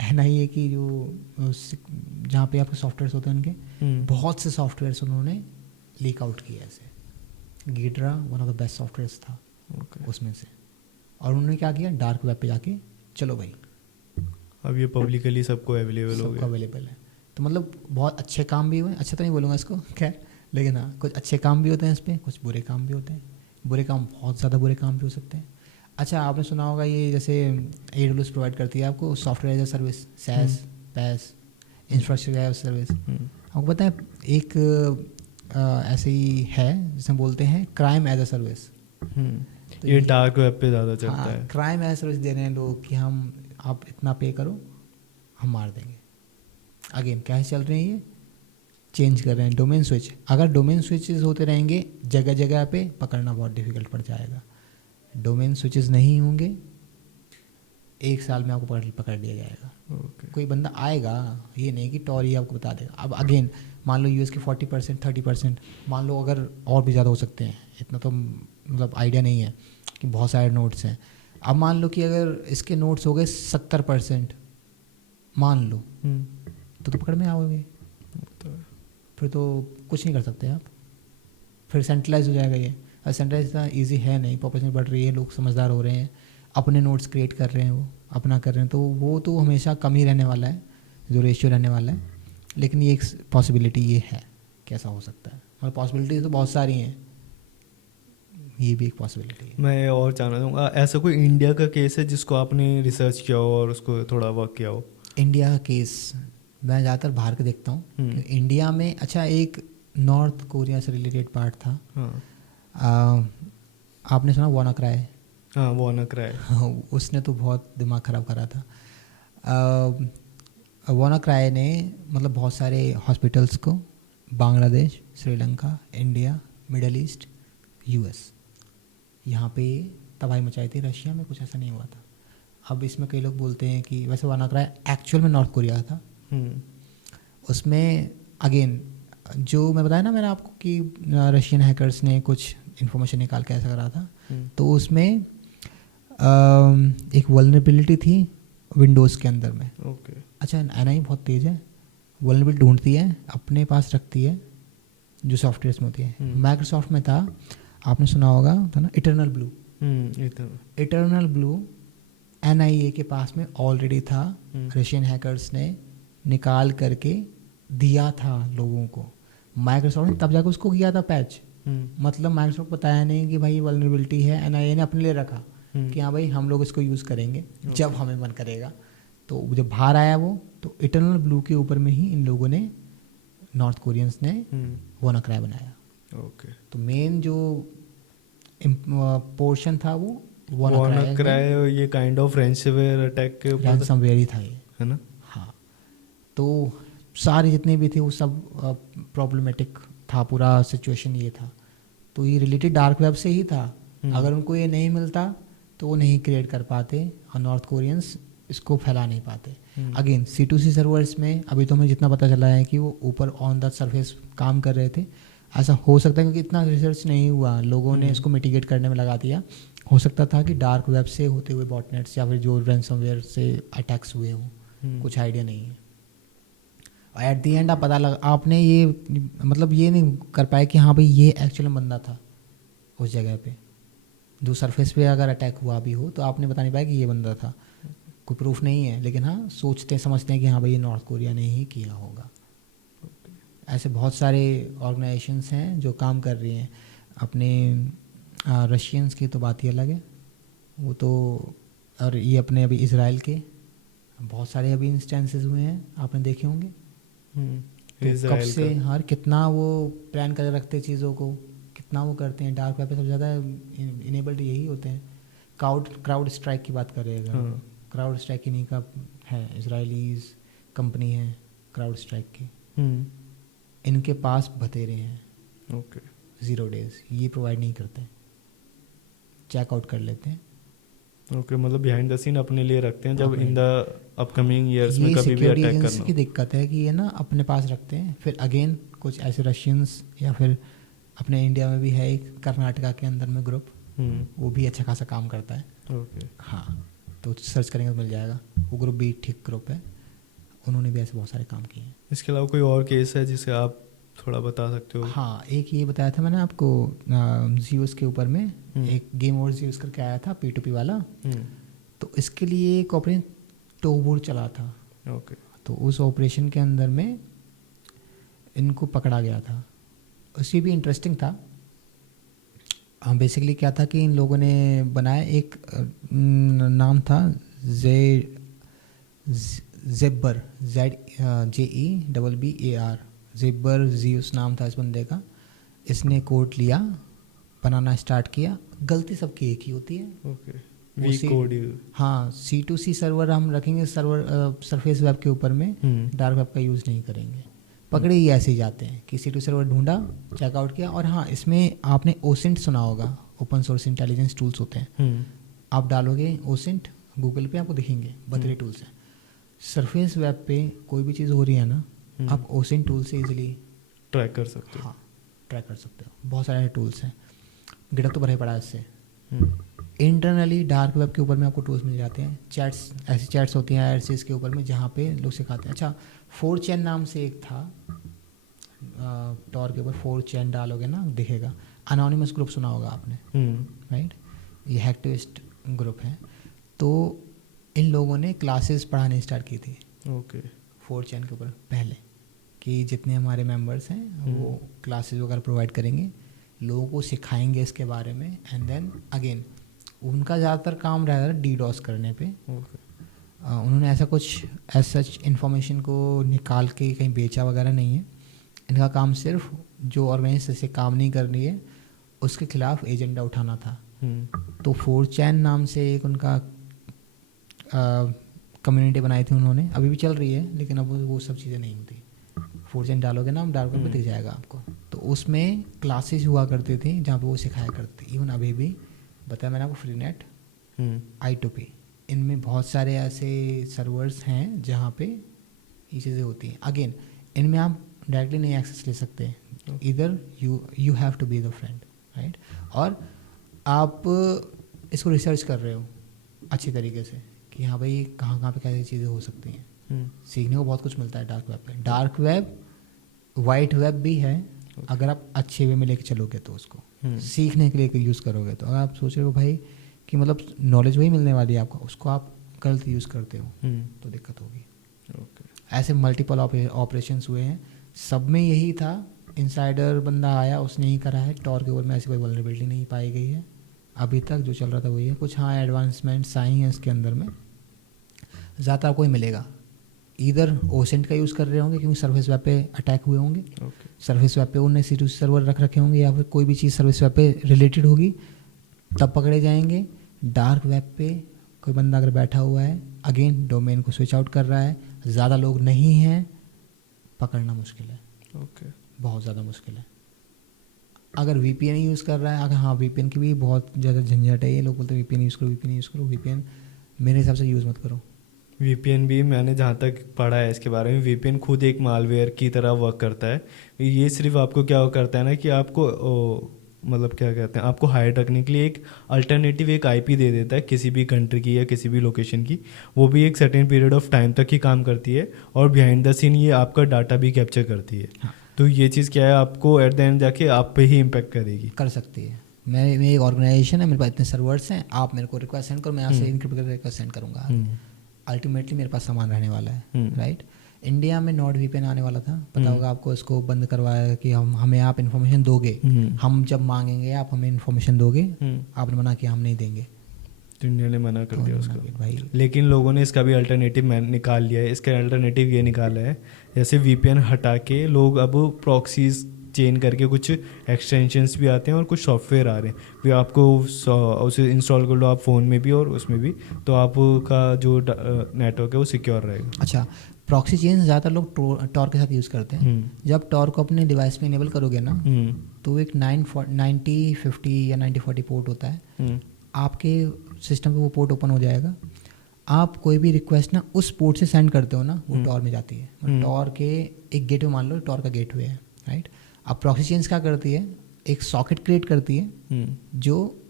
NIA की जो जहाँ पे आपके सॉफ्टवेयर होते हैं उनके बहुत से सॉफ्टवेयर उन्होंने लीक आउट किया ऐसे। Ghidra one of the best software था उसमें से। और उन्होंने क्या किया? डार्क वेब पे जाके चलो भाई, अब ये पब्लिकली सबको अवेलेबल हो गया, अवेलेबल है। तो मतलब बहुत अच्छे काम भी हुए। अच्छा तो नहीं बोलूँगा इसको, खैर, लेकिन हाँ कुछ अच्छे काम भी होते हैं इस पर, कुछ बुरे काम भी होते हैं। बुरे काम, बहुत ज़्यादा बुरे काम भी हो सकते हैं। अच्छा, आपने सुना होगा ये जैसे AWS प्रोवाइड करती है आपको software as a service, SaaS, PaaS, infrastructure as a service. आपको पता है एक ऐसे ही है जिसे बोलते हैं क्राइम एज ए सर्विस। तो ये डार्क वेब पे ज़्यादा चलता है। क्राइम एज ए सर्विस दे रहे हैं लोग कि आप इतना पे करो, हम मार देंगे। अगेन क्या चल रही है? चेंज कर रहे हैं डोमेन स्विच। अगर डोमेन स्विचेस होते रहेंगे जगह जगह पे, पकड़ना बहुत डिफिकल्ट पड़ जाएगा। डोमेन स्विचेस नहीं होंगे, 1 साल में आपको पकड़ लिया जाएगा। कोई बंदा आएगा, ये नहीं कि टॉर ही आपको बता देगा। अब अगेन मान लो US के 40%, 30%, मान लो अगर और भी ज़्यादा हो सकते हैं, इतना तो मतलब आइडिया नहीं है कि बहुत सारे नोट्स हैं। अब मान लो कि अगर इसके नोट्स हो गए 70%, मान लो, तो पकड़ में आओगे। फिर तो कुछ नहीं कर सकते आप, फिर सेंट्रलाइज हो जाएगा ये। और सेंट्रलाइज इतना ईजी है नहीं, पॉपुलेशन बढ़ रही है, लोग समझदार हो रहे हैं, अपने नोट्स क्रिएट कर रहे हैं, वो अपना कर रहे हैं, तो वो तो हमेशा कम ही रहने वाला है, जो रेशियो रहने वाला है। लेकिन ये एक पॉसिबिलिटी ये है, कैसा हो सकता है। और पॉसिबिलिटी तो बहुत सारी हैं, ये भी एक पॉसिबिलिटी है। मैं और जानना चाहूँगा, ऐसा कोई इंडिया का केस है जिसको आपने रिसर्च किया हो और उसको थोड़ा वर्क किया हो? इंडिया का केस मैं ज़्यादातर बाहर के देखता हूँ। इंडिया में अच्छा एक नॉर्थ कोरिया से रिलेटेड पार्ट था। आपने सुना WannaCry? हाँ, WannaCry। उसने तो बहुत दिमाग ख़राब करा था। WannaCry ने मतलब बहुत सारे हॉस्पिटल्स को Bangladesh, Sri Lanka, India, middle east, US यहाँ पे तबाही मचाई थी। रशिया में कुछ ऐसा नहीं हुआ था। अब इसमें कई लोग बोलते हैं कि वैसे WannaCry एक्चुअल में नॉर्थ कोरिया था। उसमें अगेन जो मैं बताया ना मैंने आपको कि रशियन हैकर्स ने कुछ इन्फॉर्मेशन निकाल के ऐसा करा था, तो उसमें एक वल्नरेबिलिटी थी विंडोज़ के अंदर में। अच्छा, NIA बहुत तेज़ है, वल्नरेबिलिटी ढूंढती है, अपने पास रखती है, जो सॉफ्टवेयर्स में होती है। माइक्रोसॉफ्ट में था, आपने सुना होगा था ना, eternal blue. Eternal blue NIA के पास में ऑलरेडी था, रशियन हैकर्स ने निकाल करके दिया था लोगों को। माइक्रोसॉफ्ट ने तब जाकर उसको किया था पैच। मतलब माइक्रोसॉफ्ट बताया नहीं कि भाई ये वल्नरेबिलिटी है, NIA ने अपने लिए रखा कि हाँ भाई हम लोग इसको यूज़ करेंगे जब हमें मन करेगा। तो जब बाहर आया वो, तो इटर्नल ब्लू के ऊपर में ही इन लोगों ने, नॉर्थ कोरियंस ने WannaCry बनाया। ओके, तो मेन जो पोर्शन था वो WannaCry ये काइंड ऑफ रैंसमवेयर अटैक के ऊपर रैंसमवेयर ही था ये, है ना? हाँ। तो सारे जितने भी थे वो सब प्रॉब्लमेटिक था, पूरा सिचुएशन ये था। तो ये रिलेटेड डार्क वेब से ही था। अगर उनको ये नहीं मिलता तो वो नहीं क्रिएट कर पाते और नॉर्थ कोरियंस इसको फैला नहीं पाते। अगेन C2C सर्वर्स में अभी तो हमें जितना पता चला है कि वो ऊपर ऑन द सरफेस काम कर रहे थे। ऐसा हो सकता है क्योंकि इतना रिसर्च नहीं हुआ, लोगों ने इसको मिटिगेट करने में लगा दिया। हो सकता था कि डार्क वेब से होते हुए बॉटनेट्स या फिर जो रैंसमवेयर से अटैक्स हुए हों, कुछ आइडिया नहीं है। और एट दी एंड आप पता लगा, आपने ये मतलब ये नहीं कर पाए कि हाँ भाई ये एक्चुअली बंदा था उस जगह पे, जो सरफेस पे अगर अटैक हुआ भी हो तो आपने बता नहीं पाया कि ये बंदा था। कोई प्रूफ नहीं है, लेकिन हाँ सोचते समझते हैं कि हाँ भाई ये नॉर्थ कोरिया ने ही किया होगा। ऐसे बहुत सारे ऑर्गेनाइजेशंस हैं जो काम कर रही हैं। अपने रशियंस की तो बात ही अलग है, वो तो, और ये अपने अभी इसराइल के बहुत सारे अभी इंस्टेंसेस हुए हैं, आपने देखे होंगे। तो कब से हर कितना वो प्लान कर रखते चीज़ों को, कितना वो करते हैं। डार्क वेब पे सबसे ज़्यादा इनेबल्ड यही होते हैं। क्राउड स्ट्राइक की बात कर रहे हैं अगर, क्राउड स्ट्राइक इन्हीं का है, इजरायलीज कंपनी है क्राउड स्ट्राइक की। इनके पास बतेरे हैं। ओके, 0 days ये प्रोवाइड नहीं करते, चेकआउट कर लेते हैं। ओके, मतलब बिहाइंड द सीन अपने लिए रखते हैं जब इन द अपकमिंग ईयर्स में कभी भी अटैक करना की दिक्कत है कि ये ना अपने पास रखते हैं। फिर अगेन कुछ ऐसे रशियंस या फिर अपने इंडिया में भी है एक कर्नाटका के अंदर में ग्रुप, वो भी अच्छा खासा काम करता है। ओके, हाँ, तो सर्च करेंगे तो मिल जाएगा। वो ग्रुप भी ठीक ग्रुप है, उन्होंने भी ऐसे बहुत सारे काम किए हैं। इसके अलावा कोई और केस है जिसे आप थोड़ा बता सकते हो? हाँ, एक ये बताया था मैंने आपको ज़ीउस के ऊपर में, एक गेम और ज़ीउस करके आया था P2P वाला। तो इसके लिए एक ऑपरेशन टोबूर चला था। ओके, तो उस ऑपरेशन के अंदर में इनको पकड़ा गया था। उसी भी इंटरेस्टिंग था। बेसिकली क्या था कि इन लोगों ने बनाया एक नाम था ज़ेबर, ZEBBAR, ज़ेबर ज़ीउस नाम था इस बंदे का। इसने कोड लिया, बनाना स्टार्ट किया। गलती सबकी एक ही होती है। Okay, we code. हाँ, C2C सर्वर हम रखेंगे सर्वर सरफेस वेब के ऊपर में, डार्क वेब का यूज़ नहीं करेंगे। पकड़े ही ऐसे ही जाते हैं कि C2C सर्वर ढूंढा, चेकआउट किया। और हाँ, इसमें आपने OSINT सुना होगा, ओपन सोर्स इंटेलिजेंस टूल्स होते हैं। आप डालोगे OSINT गूगल पे, आपको दिखेंगे बथेरे टूल्स हैं। सरफेस वेब पे कोई भी चीज़ हो रही है ना, आप OSINT टूल से इजीली ट्रैक कर सकते हो। हाँ, ट्रैक कर सकते हो। बहुत सारे टूल्स हैं, गिटहब तो भरा ही पड़ा है इससे। इंटरनली डार्क वेब के ऊपर में आपको टूल्स मिल जाते हैं। चैट्स, ऐसी चैट्स होती हैं IRCs के ऊपर में जहाँ पे लोग सिखाते हैं। अच्छा, 4chan नाम से एक था, टॉर के ऊपर 4chan डालोगे ना दिखेगा। अनोनिमस ग्रुप सुना होगा आपने, राइट? ये हैक्टिविस्ट ग्रुप है। तो इन लोगों ने क्लासेस पढ़ाने स्टार्ट की थी। ओके, 4chan के ऊपर पहले, कि जितने हमारे मेंबर्स हैं वो क्लासेस वगैरह प्रोवाइड करेंगे, लोगों को सिखाएंगे इसके बारे में। एंड देन अगेन उनका ज़्यादातर काम रहता है DDoS करने पे। उन्होंने ऐसा कुछ सच इन्फॉर्मेशन को निकाल के कहीं बेचा वगैरह नहीं है। इनका काम सिर्फ जो ऑर्गेनाइजेशन से काम नहीं कर रही है उसके खिलाफ एजेंडा उठाना था। तो 4chan नाम से एक उनका कम्युनिटी बनाई थी उन्होंने, अभी भी चल रही है, लेकिन अब वो सब चीज़ें नहीं होती। 4chan डालोगे ना, डार्क वेब पे दिख जाएगा आपको। तो उसमें क्लासेस हुआ करती थी जहाँ पे वो सिखाया करते थे। इवन अभी भी बताया मैंने आपको, फ्रीनेट, I2P, इनमें बहुत सारे ऐसे सर्वर्स हैं जहाँ पे ये चीज़ें होती हैं। अगेन इनमें आप डायरेक्टली नहीं एक्सेस ले सकते, इधर you have to be the friend, right? और आप इसको रिसर्च कर रहे हो अच्छी तरीके से कि हाँ भाई कहाँ कहाँ पे कैसी चीज़ें हो सकती हैं। सीखने को बहुत कुछ मिलता है डार्क वेब पे। डार्क वेब वाइट वेब भी है, अगर आप अच्छे वे में लेके चलोगे तो उसको। सीखने के लिए यूज़ करोगे। तो अगर आप सोच रहे हो भाई कि मतलब नॉलेज वही मिलने वाली है आपको, उसको आप गलत यूज़ करते हो तो दिक्कत होगी। ऐसे मल्टीपल ऑपरेशंस हुए हैं, सब में यही था, इनसाइडर बंदा आया उसने ही करा है, टॉर के ऊपर में ऐसी कोई वल्नरेबिलिटी नहीं पाई गई है अभी तक। जो चल रहा था वही है, कुछ हाँ एडवांसमेंट्स आई हैं इसके अंदर में, ज़्यादा आपको ही मिलेगा। इधर ओसेंट का यूज़ कर रहे होंगे क्योंकि सर्विस वेब पे अटैक हुए होंगे, सर्विस वेब पे उन्होंने C2C सर्वर रख रखे होंगे, या फिर कोई भी चीज़ सर्विस वेब पे रिलेटेड होगी तब पकड़े जाएंगे। डार्क वेब पे कोई बंदा अगर बैठा हुआ है, अगेन डोमेन को स्विच आउट कर रहा है, ज़्यादा लोग नहीं हैं, पकड़ना मुश्किल है। बहुत ज़्यादा मुश्किल है। अगर VPN यूज़ कर रहा है, अगर हाँ VPN की भी बहुत ज़्यादा झंझट है, ये लोग बोलते हैं VPN यूज़ करो, VPN यूज़ करो। VPN मेरे हिसाब से यूज़ मत करो। VPN भी मैंने जहाँ तक पढ़ा है इसके बारे में, VPN खुद एक मालवेयर की तरह वर्क करता है। ये सिर्फ आपको क्या करता है ना कि आपको मतलब क्या कहते हैं, आपको हाइड रखने के लिए एक अल्टरनेटिव एक IP दे देता है किसी भी कंट्री की या किसी भी लोकेशन की। वो भी एक सर्टेन पीरियड ऑफ टाइम तक ही काम करती है और बिहाइंड द सीन ये आपका डाटा भी कैप्चर करती है। तो ये चीज़ क्या है, आपको एट द एंड जाके आप पे ही इम्पेक्ट करेगी, कर सकती है। मेरी एक ऑर्गेनाइजेशन है, मेरे पास इतने सर्वर्स हैं, आप मेरे को रिक्वेस्ट सेंड करो, मैं यहाँ से इनक्रिप्ट करके रिक्वेस्ट सेंड करूँगा, अल्टीमेटली मेरे पास सामान रहने वाला है। राइट। इंडिया में नॉट VPN आने वाला था, पता होगा आपको, इसको बंद करवाया कि हमें आप इन्फॉर्मेशन दोगे, हम जब मांगेंगे आप हमें इन्फॉर्मेशन दोगे, आपने मना किया हम नहीं देंगे, तो इंडिया ने मना कर दिया उसको भाई। लेकिन लोगों ने इसका भी अल्टरनेटिव निकाल लिया है। इसका अल्टरनेटिव ये निकाला है, जैसे VPN हटा के लोग अब प्रॉक्सीज चेन करके कुछ एक्सटेंशंस भी आते हैं और कुछ सॉफ्टवेयर आ रहे हैं, भी आपको उसे इंस्टॉल कर लो आप फ़ोन में भी और उसमें भी, तो आपका जो नेटवर्क है वो सिक्योर रहेगा। अच्छा, प्रॉक्सी चेन ज़्यादातर लोग टॉर के साथ यूज़ करते हैं। जब टॉर को अपने डिवाइस में इनेबल करोगे ना, तो एक 9050 या 9040 पोर्ट होता है, आपके सिस्टम पे वो पोर्ट ओपन हो जाएगा। आप कोई भी रिक्वेस्ट ना उस पोर्ट से सेंड करते हो ना, वो टॉर में जाती है। टॉर के एक गेटवे मान लो, टॉर का गेटवे है, राइट। अब प्रॉक्सी चेन्स क्या करती है, एक सॉकेट क्रिएट करती है जो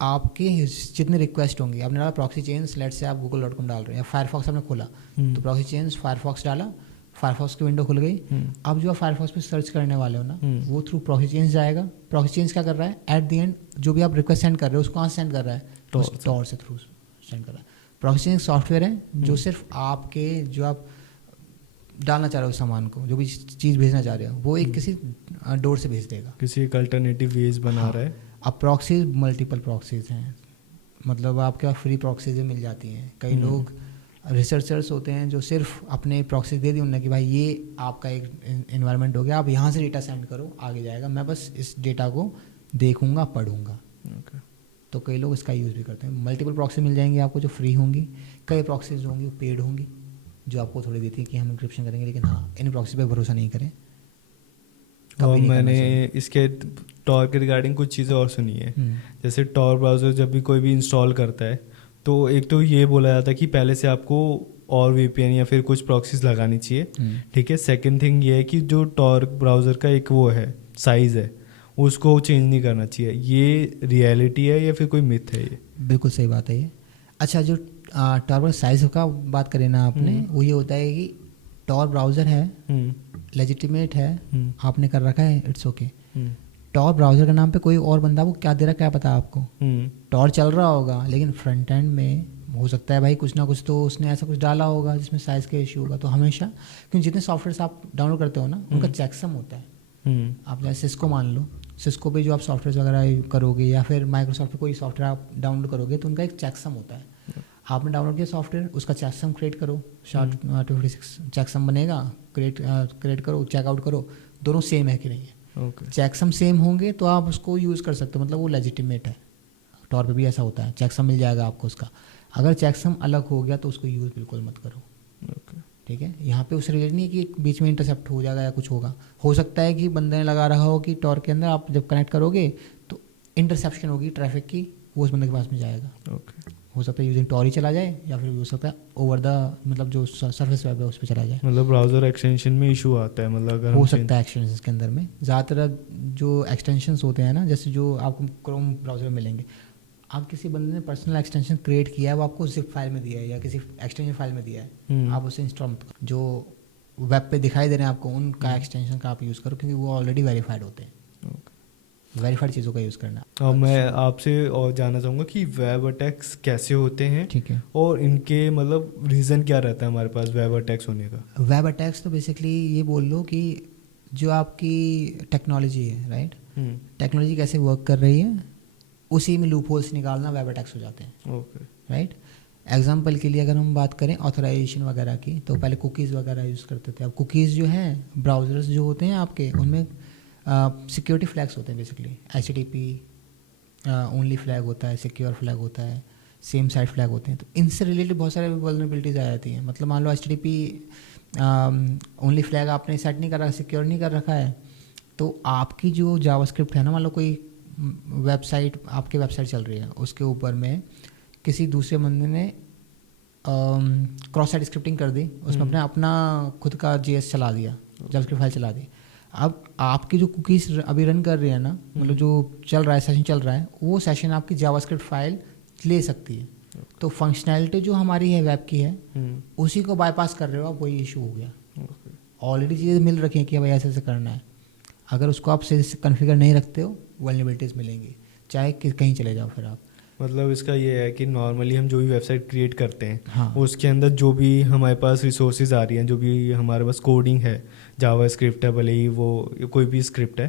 आपके जितने रिक्वेस्ट होंगे, आपने डाला प्रॉक्सी चेन्स, लेट से आप google.com डाल रहे हैं या फायरफॉक्स आपने खोला, तो प्रॉक्सी चेन्स फायरफॉक्स डाला, फायरफॉक्स की विंडो खुल गई। अब जो आप फायरफॉक्स पे सर्च करने वाले हो ना, वो थ्रू प्रॉक्सी चेन्स जाएगा। प्रॉक्सी चेन्स क्या कर रहा है, एट द एंड जो भी आप रिक्वेस्ट सेंड कर रहे हो उसको कहाँ सेंड कर रहा है, टॉर से थ्रू सेंड कर रहा है। प्रॉक्सी चेन्स सॉफ्टवेयर है जो सिर्फ आपके जो आप डालना चाह रहे हो सामान को, जो भी चीज़ भेजना चाह रहे हो, वो एक किसी डोर से भेज देगा, किसी एक अल्टरनेटिव वेज बना रहा है। अब प्रॉक्सीज मल्टीपल प्रॉक्सीज हैं, मतलब आपके पास फ्री प्रॉक्सीज मिल जाती हैं। कई लोग रिसर्चर्स होते हैं जो सिर्फ अपने प्रॉक्सीज दे दी उन्होंने कि भाई ये आपका एक इन्वायरमेंट हो गया, आप यहाँ से डेटा सेंड करो, आगे जाएगा, मैं बस इस डेटा को देखूंगा पढ़ूंगा। तो कई लोग इसका यूज़ भी करते हैं। मल्टीपल प्रॉक्सी मिल जाएंगी आपको जो फ्री होंगी, कई प्रॉक्सीज होंगी वो पेड होंगी जो आपको थोड़ी देती है कि हम इंक्रिप्शन करेंगे, लेकिन हाँ इन प्रॉक्सी पे भरोसा नहीं करें। और मैंने इसके टॉर के रिगार्डिंग कुछ चीज़ें और सुनी है, जैसे टॉर ब्राउज़र जब भी कोई भी इंस्टॉल करता है तो एक तो ये बोला जाता है कि पहले से आपको और VPN या फिर कुछ प्रॉक्सीज लगानी चाहिए, ठीक है। सेकंड थिंग ये है कि जो टॉर ब्राउज़र का एक वो है साइज़ है, उसको चेंज नहीं करना चाहिए। ये रियलिटी है या फिर कोई मिथ है? ये बिल्कुल सही बात है ये। अच्छा, जो टॉर साइज़ का बात करें ना आपने, वो ये होता है कि टॉर ब्राउज़र है, लेजिटिमेट है, आपने कर रखा है, इट्स ओके। टॉर ब्राउज़र के नाम पे कोई और बंदा वो क्या दे रहा है क्या पता आपको। टॉर चल रहा होगा लेकिन फ्रंट एंड में हो सकता है भाई कुछ ना कुछ तो उसने ऐसा कुछ डाला होगा जिसमें साइज़ का इशू होगा। तो हमेशा, क्योंकि जितने सॉफ्टवेयर आप डाउनलोड करते हो ना उनका चेकसम होता है। आप जैसे सिस्को मान लो, सिस्को पे जो आप सॉफ्टवेयर वगैरह करोगे या फिर माइक्रोसॉफ्ट पे कोई सॉफ्टवेयर आप डाउनलोड करोगे तो उनका एक चेकसम होता है। आपने डाउनलोड किया सॉफ्टवेयर, उसका चेकसम क्रिएट करो, SHA-256 चेकसम बनेगा, क्रिएट करो, चेकआउट करो, दोनों सेम है कि नहीं है। चेकसम सेम होंगे तो आप उसको यूज़ कर सकते हो, मतलब वो लेजिटिमेट है। टॉर पे भी ऐसा होता है, चेकसम मिल जाएगा आपको उसका। अगर चेकसम अलग हो गया तो उसको यूज़ बिल्कुल मत करो, ठीक है। यहाँ पे उससे रिलेटेड नहीं कि बीच में इंटरसेप्ट हो जाएगा या कुछ होगा। हो सकता है कि बंदे ने लगा रहा हो कि टॉर के अंदर आप जब कनेक्ट करोगे तो इंटरसेप्शन होगी ट्रैफिक की, वो उस बंदे के पास में जाएगा। हो सकता है यूजिंग टॉर ही चला जाए या फिर हो सकता है ओवर द मतलब जो सर्फेस वेब है उस पर चला जाए। मतलब ब्राउज़र एक्सटेंशन में इशू आता है, मतलब अगर हो सकता है एक्सटेंशन के अंदर में। ज़्यादातर जो एक्सटेंशंस होते हैं ना, जैसे जो आपको क्रोम ब्राउज़र में मिलेंगे, आप किसी बंदे ने पर्सनल एक्सटेंशन क्रिएट किया है, वो आपको जिप फाइल में दिया है या किसी एक्सटेंशन फाइल में दिया है, आप उसे इंस्टॉल मत करो। जो वेब पे दिखाई दे रहे हैं आपको उनका एक्सटेंशन का आप यूज़ करो, क्योंकि वो ऑलरेडी वेरीफाइड होते हैं। वेरीफाइड चीज़ों का यूज़ करना। अब मैं आपसे और जानना चाहूँगा कि वेब अटैक्स कैसे होते हैं, ठीक है। और इनके मतलब रीज़न क्या रहता है हमारे पास वेब अटैक्स होने का। वेब अटैक्स तो बेसिकली ये बोल लो कि जो आपकी टेक्नोलॉजी है, राइट, टेक्नोलॉजी कैसे वर्क कर रही है उसी में लूप होल्स निकालना वेब अटैक्स हो जाते हैं। ओके। राइट। एग्जाम्पल के लिए अगर हम बात करें ऑथराइजेशन वगैरह की, तो पहले कुकीज़ वगैरह यूज़ करते थे। अब कुकीज़ जो हैं ब्राउज़र्स जो होते हैं आपके, उनमें सिक्योरिटी फ्लैग्स होते हैं। बेसिकली HTTP ओनली फ्लैग होता है, सिक्योर फ्लैग होता है, सेम साइड फ्लैग होते हैं। तो इनसे रिलेटेड बहुत सारे वल्नरेबिलिटीज़ आ जाती हैं। मतलब मान लो HTTP ओनली फ्लैग आपने सेट नहीं कर रखा, सिक्योर नहीं कर रखा है, तो आपकी जो जावास्क्रिप्ट है ना, मान लो कोई वेबसाइट, आपकी वेबसाइट चल रही है, उसके ऊपर में किसी दूसरे बंदे ने क्रॉस साइट स्क्रिप्टिंग कर दी, उसमें अपना खुद का JS चला दिया, जावास्क्रिप्ट फाइल चला दी। अब आपकी जो कुकीज़ अभी रन कर रही है ना, मतलब जो चल रहा है, सेशन चल रहा है, वो सेशन आपकी जावास्क्रिप्ट फाइल ले सकती है। तो फंक्शनैलिटी जो हमारी है वेब की है, उसी को बाईपास कर रहे हो आप, वही इशू हो गया। ऑलरेडी चीज़ें मिल रखी हैं कि भाई ऐसे ऐसे करना है, अगर उसको आप सही से कन्फिगर नहीं रखते हो, वल्नरेबिलिटीज़ मिलेंगी, चाहे कहीं चले जाओ फिर आप। मतलब इसका ये है कि नॉर्मली हम जो भी वेबसाइट क्रिएट करते हैं, हाँ, उसके अंदर जो भी हमारे पास रिसोर्सेज आ रही हैं, जो भी हमारे पास कोडिंग है, जावा स्क्रिप्ट है, भले ही वो कोई भी स्क्रिप्ट है,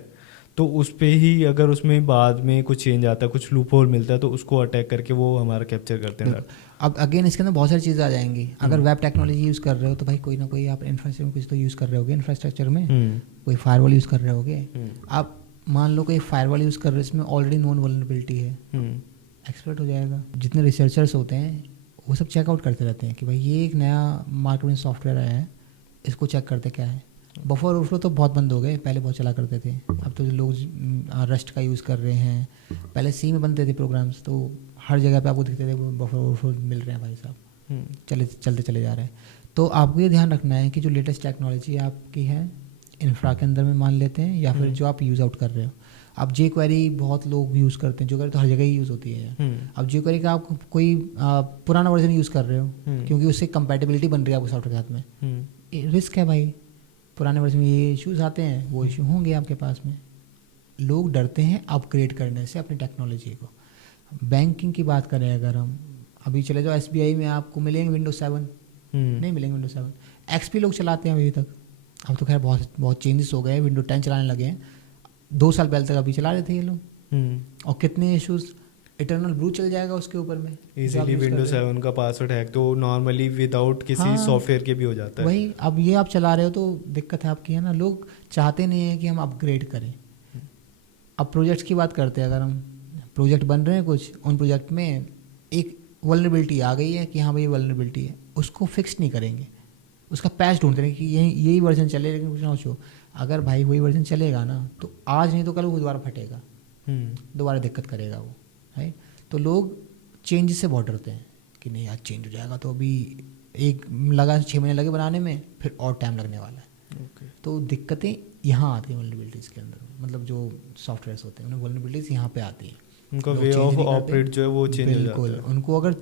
तो उस पे ही अगर उसमें बाद में कुछ चेंज आता है, कुछ लूप होल मिलता है, तो उसको अटैक करके वो हमारा कैप्चर करते हैं। अब अगेन इसके अंदर बहुत सारी चीज़ें आ जाएंगी। अगर वेब टेक्नोलॉजी यूज़ कर रहे हो तो भाई कोई ना कोई आप इंफ्रास्ट्रक्चर में कुछ तो यूज़ कर रहे होगे, इंफ्रास्ट्रक्चर में कोई फायरवॉल यूज़ कर रहे होगे। आप मान लो कोई फायरवॉल यूज़ कर रहे हो, इसमें ऑलरेडी नोन वल्नरेबिलिटी है, एक्सपर्ट हो जाएगा। जितने रिसर्चर्स होते हैं वो सब चेकआउट करते रहते हैं कि भाई ये एक नया मार्केट में सॉफ्टवेयर आया है, इसको चेक करते क्या है। बफर ओवरफ्लो तो बहुत बंद हो गए, पहले बहुत चला करते थे। अब तो लोग रस्ट का यूज़ कर रहे हैं, पहले C में बनते थे प्रोग्राम्स, तो हर जगह पे आपको दिखते थे बफर ओवरफ्लो मिल रहे हैं भाई साहब, चलते चले जा रहे हैं। तो आपको ये ध्यान रखना है कि जो लेटेस्ट टेक्नोलॉजी आपकी है इंफ्रा के अंदर में मान लेते हैं, या फिर जो आप यूज़ आउट कर रहे हो। अब jQuery बहुत लोग यूज़ करते हैं, jQuery तो हर जगह ही यूज़ होती है। अब jQuery का आप कोई पुराना वर्जन यूज़ कर रहे हो, क्योंकि उससे कंपैटिबिलिटी बन रही है आपके सॉफ्टवेयर के साथ में, रिस्क है भाई। पुराने वर्जन में ये इश्यूज आते हैं, वो इशू होंगे आपके पास में। लोग डरते हैं अपग्रेड करने से अपनी टेक्नोलॉजी को। बैंकिंग की बात करें अगर हम, अभी चले जाओ SBI में, आपको मिलेंगे Windows 7, नहीं मिलेंगे Windows 7। XP लोग चलाते हैं अभी तक, अब तो खैर बहुत चेंजेस हो गए, Windows 10 चलाने लगे हैं। 2 साल पहले तक अभी चला रहे थे ये लोग, और कितने इश्यूज, इटर्नल ब्लू चल जाएगा उसके ऊपर में इजीली। Windows 7 का पासवर्ड हैक तो नॉर्मली विदाउट किसी सॉफ्टवेयर के भी हो जाता है। वही, अब ये आप चला रहे हो तो दिक्कत है आपकी, है ना। लोग चाहते नहीं है कि हम अपग्रेड करें। अब प्रोजेक्ट्स की बात करते हैं, अगर हम प्रोजेक्ट बन रहे हैं कुछ, उन प्रोजेक्ट में एक वल्नरेबिलिटी आ गई है कि हाँ भाई ये वल्नरेबिलिटी है, उसको फिक्स नहीं करेंगे, उसका पैच ढूंढते हैं कि यही वर्जन चले, लेकिन कुछ ना हो। अगर भाई वही वर्जन चलेगा ना, तो आज नहीं तो कल वो दोबारा फटेगा, दोबारा दिक्कत करेगा वो, राइट। तो लोग चेंज से बहुत डरते हैं कि नहीं आज चेंज हो जाएगा, तो अभी 6 महीने लगे बनाने में, फिर और टाइम लगने वाला है। तो दिक्कतें यहाँ आती हैं वल्नरेबिलिटीज़ के अंदर, मतलब जो सॉफ्टवेयर्स होते हैं उन्हें वल्नरेबिलिटीज़ यहाँ पे आती हैं। उनका वे ऑफ ऑपरेट जो है वो चेंज हो जाता है। उनको अगर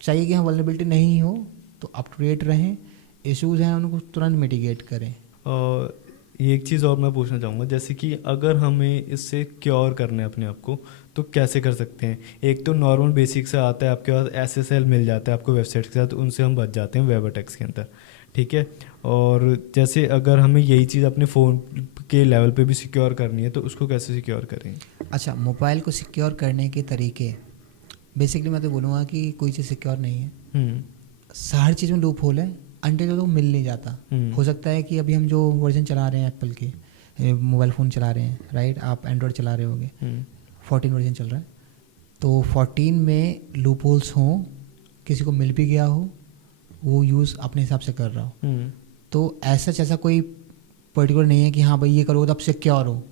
चाहिए कि हाँ वल्नरेबिलिटी नहीं हो, तो अप टू डेट रहें, इश्यूज़ हैं उनको तुरंत मिटिगेट करें। और एक चीज़ और मैं पूछना चाहूँगा, जैसे कि अगर हमें इससे क्योर करना है अपने आप को, तो कैसे कर सकते हैं। एक तो नॉर्मल बेसिक से आता है, आपके पास SSL मिल जाता है आपको वेबसाइट के साथ, उनसे हम बच जाते हैं वेब अटैक्स के अंदर, ठीक है। और जैसे अगर हमें यही चीज़ अपने फ़ोन के लेवल पे भी सिक्योर करनी है, तो उसको कैसे सिक्योर करेंगे। अच्छा, मोबाइल को सिक्योर करने के तरीके, बेसिकली मैं तो बोलूँगा कि कोई चीज़ सिक्योर नहीं है, हर चीज़ में लूप होल है, अंटिल तो मिल नहीं जाता। हो सकता है कि अभी हम जो वर्जन चला रहे हैं एप्पल के, मोबाइल फ़ोन चला रहे हैं, राइट, आप एंड्रॉयड चला रहे होगे, 14 वर्जन चल रहा है, तो 14 में लूप होल्स हों, किसी को मिल भी गया हो, वो यूज़ अपने हिसाब से कर रहा हो, तो ऐसा कोई पर्टिकुलर नहीं है कि हाँ भाई ये करोगे तो आप सिक्योर हो।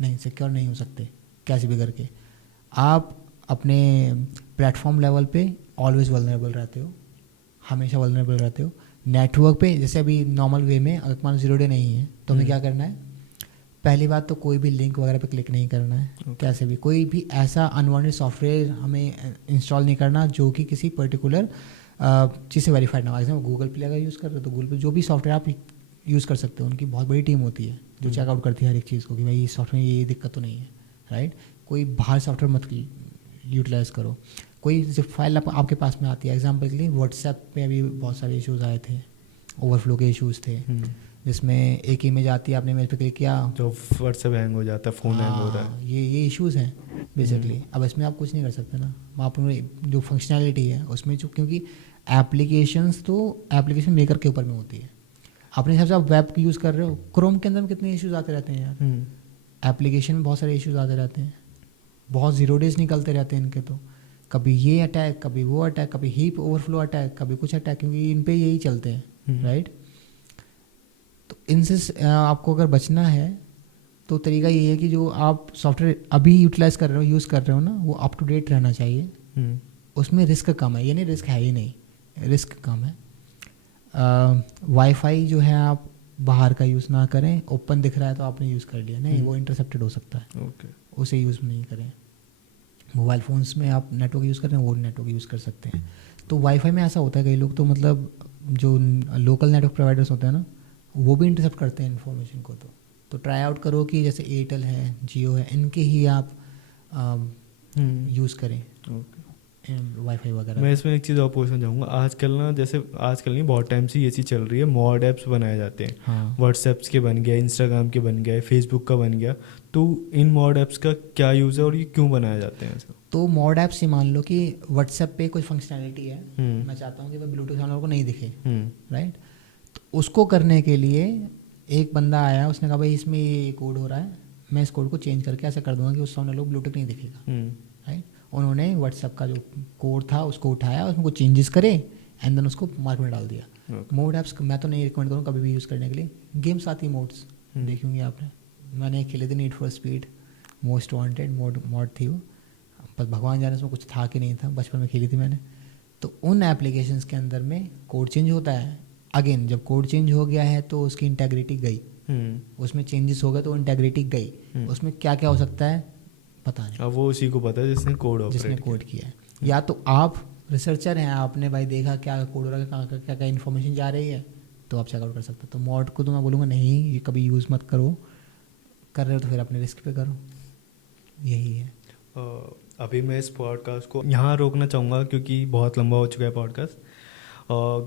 नहीं, सिक्योर नहीं हो सकते कैसे भी करके। आप अपने प्लेटफॉर्म लेवल पे ऑलवेज वल्नरेबल रहते हो, हमेशा वल्नरेबल रहते हो। नेटवर्क पे जैसे अभी नॉर्मल वे में अगर मान 0 डे नहीं है, तो हमें क्या करना है, पहली बात तो कोई भी लिंक वगैरह पे क्लिक नहीं करना है। कैसे भी कोई भी ऐसा अनवांटेड सॉफ्टवेयर हमें इंस्टॉल नहीं करना जो कि किसी पर्टिकुलर चीज़ से वेरीफाइड ना हो। जैसे गूगल पे अगर यूज़ कर रहे हो तो गूगल पे जो भी सॉफ्टवेयर आप यूज़ कर सकते हो, उनकी बहुत बड़ी टीम होती है जो चेकआउट करती है हर एक चीज़ को कि भाई इस सॉफ्टवेयर में ये दिक्कत तो नहीं है, राइट। कोई बाहर सॉफ्टवेयर मत यूटिलाइज करो। कोई जब फाइल आपके पास में आती है, एग्जाम्पल के लिए व्हाट्सएप में अभी बहुत सारे इश्यूज आए थे, ओवरफ्लो के इश्यूज थे, जिसमें एक इमेज आती है, आपने इमेज पे क्लिक किया तो व्हाट्सएप हैंग हो जाता है, फ़ोन हैंग हो रहा है। ये इश्यूज हैं बेसिकली। अब इसमें आप कुछ नहीं कर सकते ना, आप जो फंक्शनैलिटी है उसमें जो, क्योंकि एप्लीकेशंस तो एप्लीकेशन मेकर के ऊपर में होती है। अपने हिसाब से आप वेब यूज़ कर रहे हो, क्रोम के अंदर में कितने इश्यूज आते रहते हैं यार, एप्लीकेशन में बहुत सारे इश्यूज आते रहते हैं, बहुत जीरो डेज निकलते रहते हैं इनके। तो कभी ये अटैक, कभी वो अटैक, कभी हीप ओवरफ्लो अटैक, कभी कुछ अटैक, क्योंकि इन पे यही चलते हैं, राइट। तो इनसे आपको अगर बचना है तो तरीका ये है कि जो आप सॉफ्टवेयर अभी यूटिलाइज कर रहे हो, यूज़ कर रहे हो ना, वो अप टू डेट रहना चाहिए। उसमें रिस्क कम है, ये नहीं रिस्क है ही नहीं, रिस्क कम है। वाईफाई जो है आप बाहर का यूज़ ना करें, ओपन दिख रहा है तो आपने यूज़ कर लिया, नहीं वो इंटरसेप्टेड हो सकता है, उसे यूज़ नहीं करें। मोबाइल फ़ोन्स में आप नेटवर्क यूज़ कर रहे हैं, वो नेटवर्क यूज़ कर सकते हैं। तो वाईफाई में ऐसा होता है, कई लोग तो मतलब जो लोकल नेटवर्क प्रोवाइडर्स होते हैं ना, वो भी इंटरसेप्ट करते हैं इन्फॉर्मेशन को। तो ट्राई आउट करो कि जैसे एयरटेल है, जियो है, इनके ही आप यूज़ करें वाईफाई वगैरह। मैं इसमें एक चीज़ और पूछना चाहूँगा, आजकल ना, जैसे आजकल नहीं, बहुत टाइम से ये चीज़ चल रही है, मॉड ऐप्स बनाए जाते हैं। हाँ, व्हाट्सएप्स के बन गया, इंस्टाग्राम के बन गया, फेसबुक का बन गया। तो इन मॉड ऐप्स का क्या यूज़ है और ये क्यों बनाए जाते हैं ऐसा? तो मॉड ऐप्स से मान लो कि व्हाट्सएप पे कोई फंक्शनैलिटी है, मैं चाहता हूँ कि वह ब्लूटूथ वालों को नहीं दिखे, राइट। तो उसको करने के लिए एक बंदा आया, उसने कहा भाई इसमें ये कोड हो रहा है, मैं इस कोड को चेंज करके ऐसा कर दूंगा कि उस सामने लोग ब्लूटूथ नहीं दिखेगा, राइट। उन्होंने व्हाट्सएप का जो कोड था उसको उठाया, उसमें कुछ चेंजेस करे एंड देन उसको मार्केट में डाल दिया। मोड ऐप्स मैं तो नहीं रिकमेंड करूँगा कभी भी यूज़ करने के लिए। गेम्स आती मोड्स देखेंगे आपने, मैंने खेले थे need for speed, most wanted mod थी वो, पर भगवान जाने उसमें कुछ था कि नहीं था, बचपन में खेली थी मैंने। तो उन एप्लीकेशंस के अंदर में कोड चेंज होता है, अगेन जब कोड चेंज हो गया है तो उसकी इंटेग्रिटी गई, उसमें चेंजेस हो गए तो इंटेग्रिटी गई, उसमें क्या क्या हो सकता है पता नहीं, अब वो उसी को पता है जिसने कोड किया है। या तो आप रिसर्चर हैं, आपने भाई देखा क्या कोड हो रहा है, कहाँ क्या क्या इन्फॉर्मेशन जा रही है, तो आप चेकआउट कर सकते हो। तो मॉड को तो मैं बोलूँगा नहीं, ये कभी यूज़ मत करो, कर रहे हो तो फिर अपने रिस्क पे करो, यही है। अभी मैं इस पॉडकास्ट को यहाँ रोकना चाहूँगा क्योंकि बहुत लंबा हो चुका है पॉडकास्ट।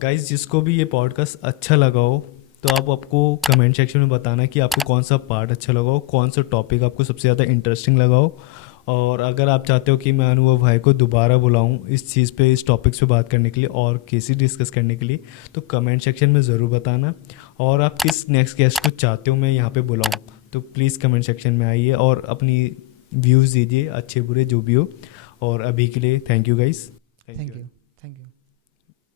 गाइस, जिसको भी ये पॉडकास्ट अच्छा लगा हो तो आपको कमेंट सेक्शन में बताना कि आपको कौन सा पार्ट अच्छा लगा हो, कौन सा टॉपिक आपको सबसे ज़्यादा इंटरेस्टिंग लगा हो। और अगर आप चाहते हो कि मैं अनुभव भाई को दोबारा बुलाऊं इस चीज़ पे, इस टॉपिक्स पे बात करने के लिए और केसेस डिस्कस करने के लिए, तो कमेंट सेक्शन में ज़रूर बताना। और आप किस नेक्स्ट गेस्ट को चाहते हो मैं यहाँ पे बुलाऊं, तो प्लीज़ कमेंट सेक्शन में आइए और अपनी व्यूज़ दीजिए, अच्छे बुरे जो भी हो। और अभी के लिए thank you guys, thank you.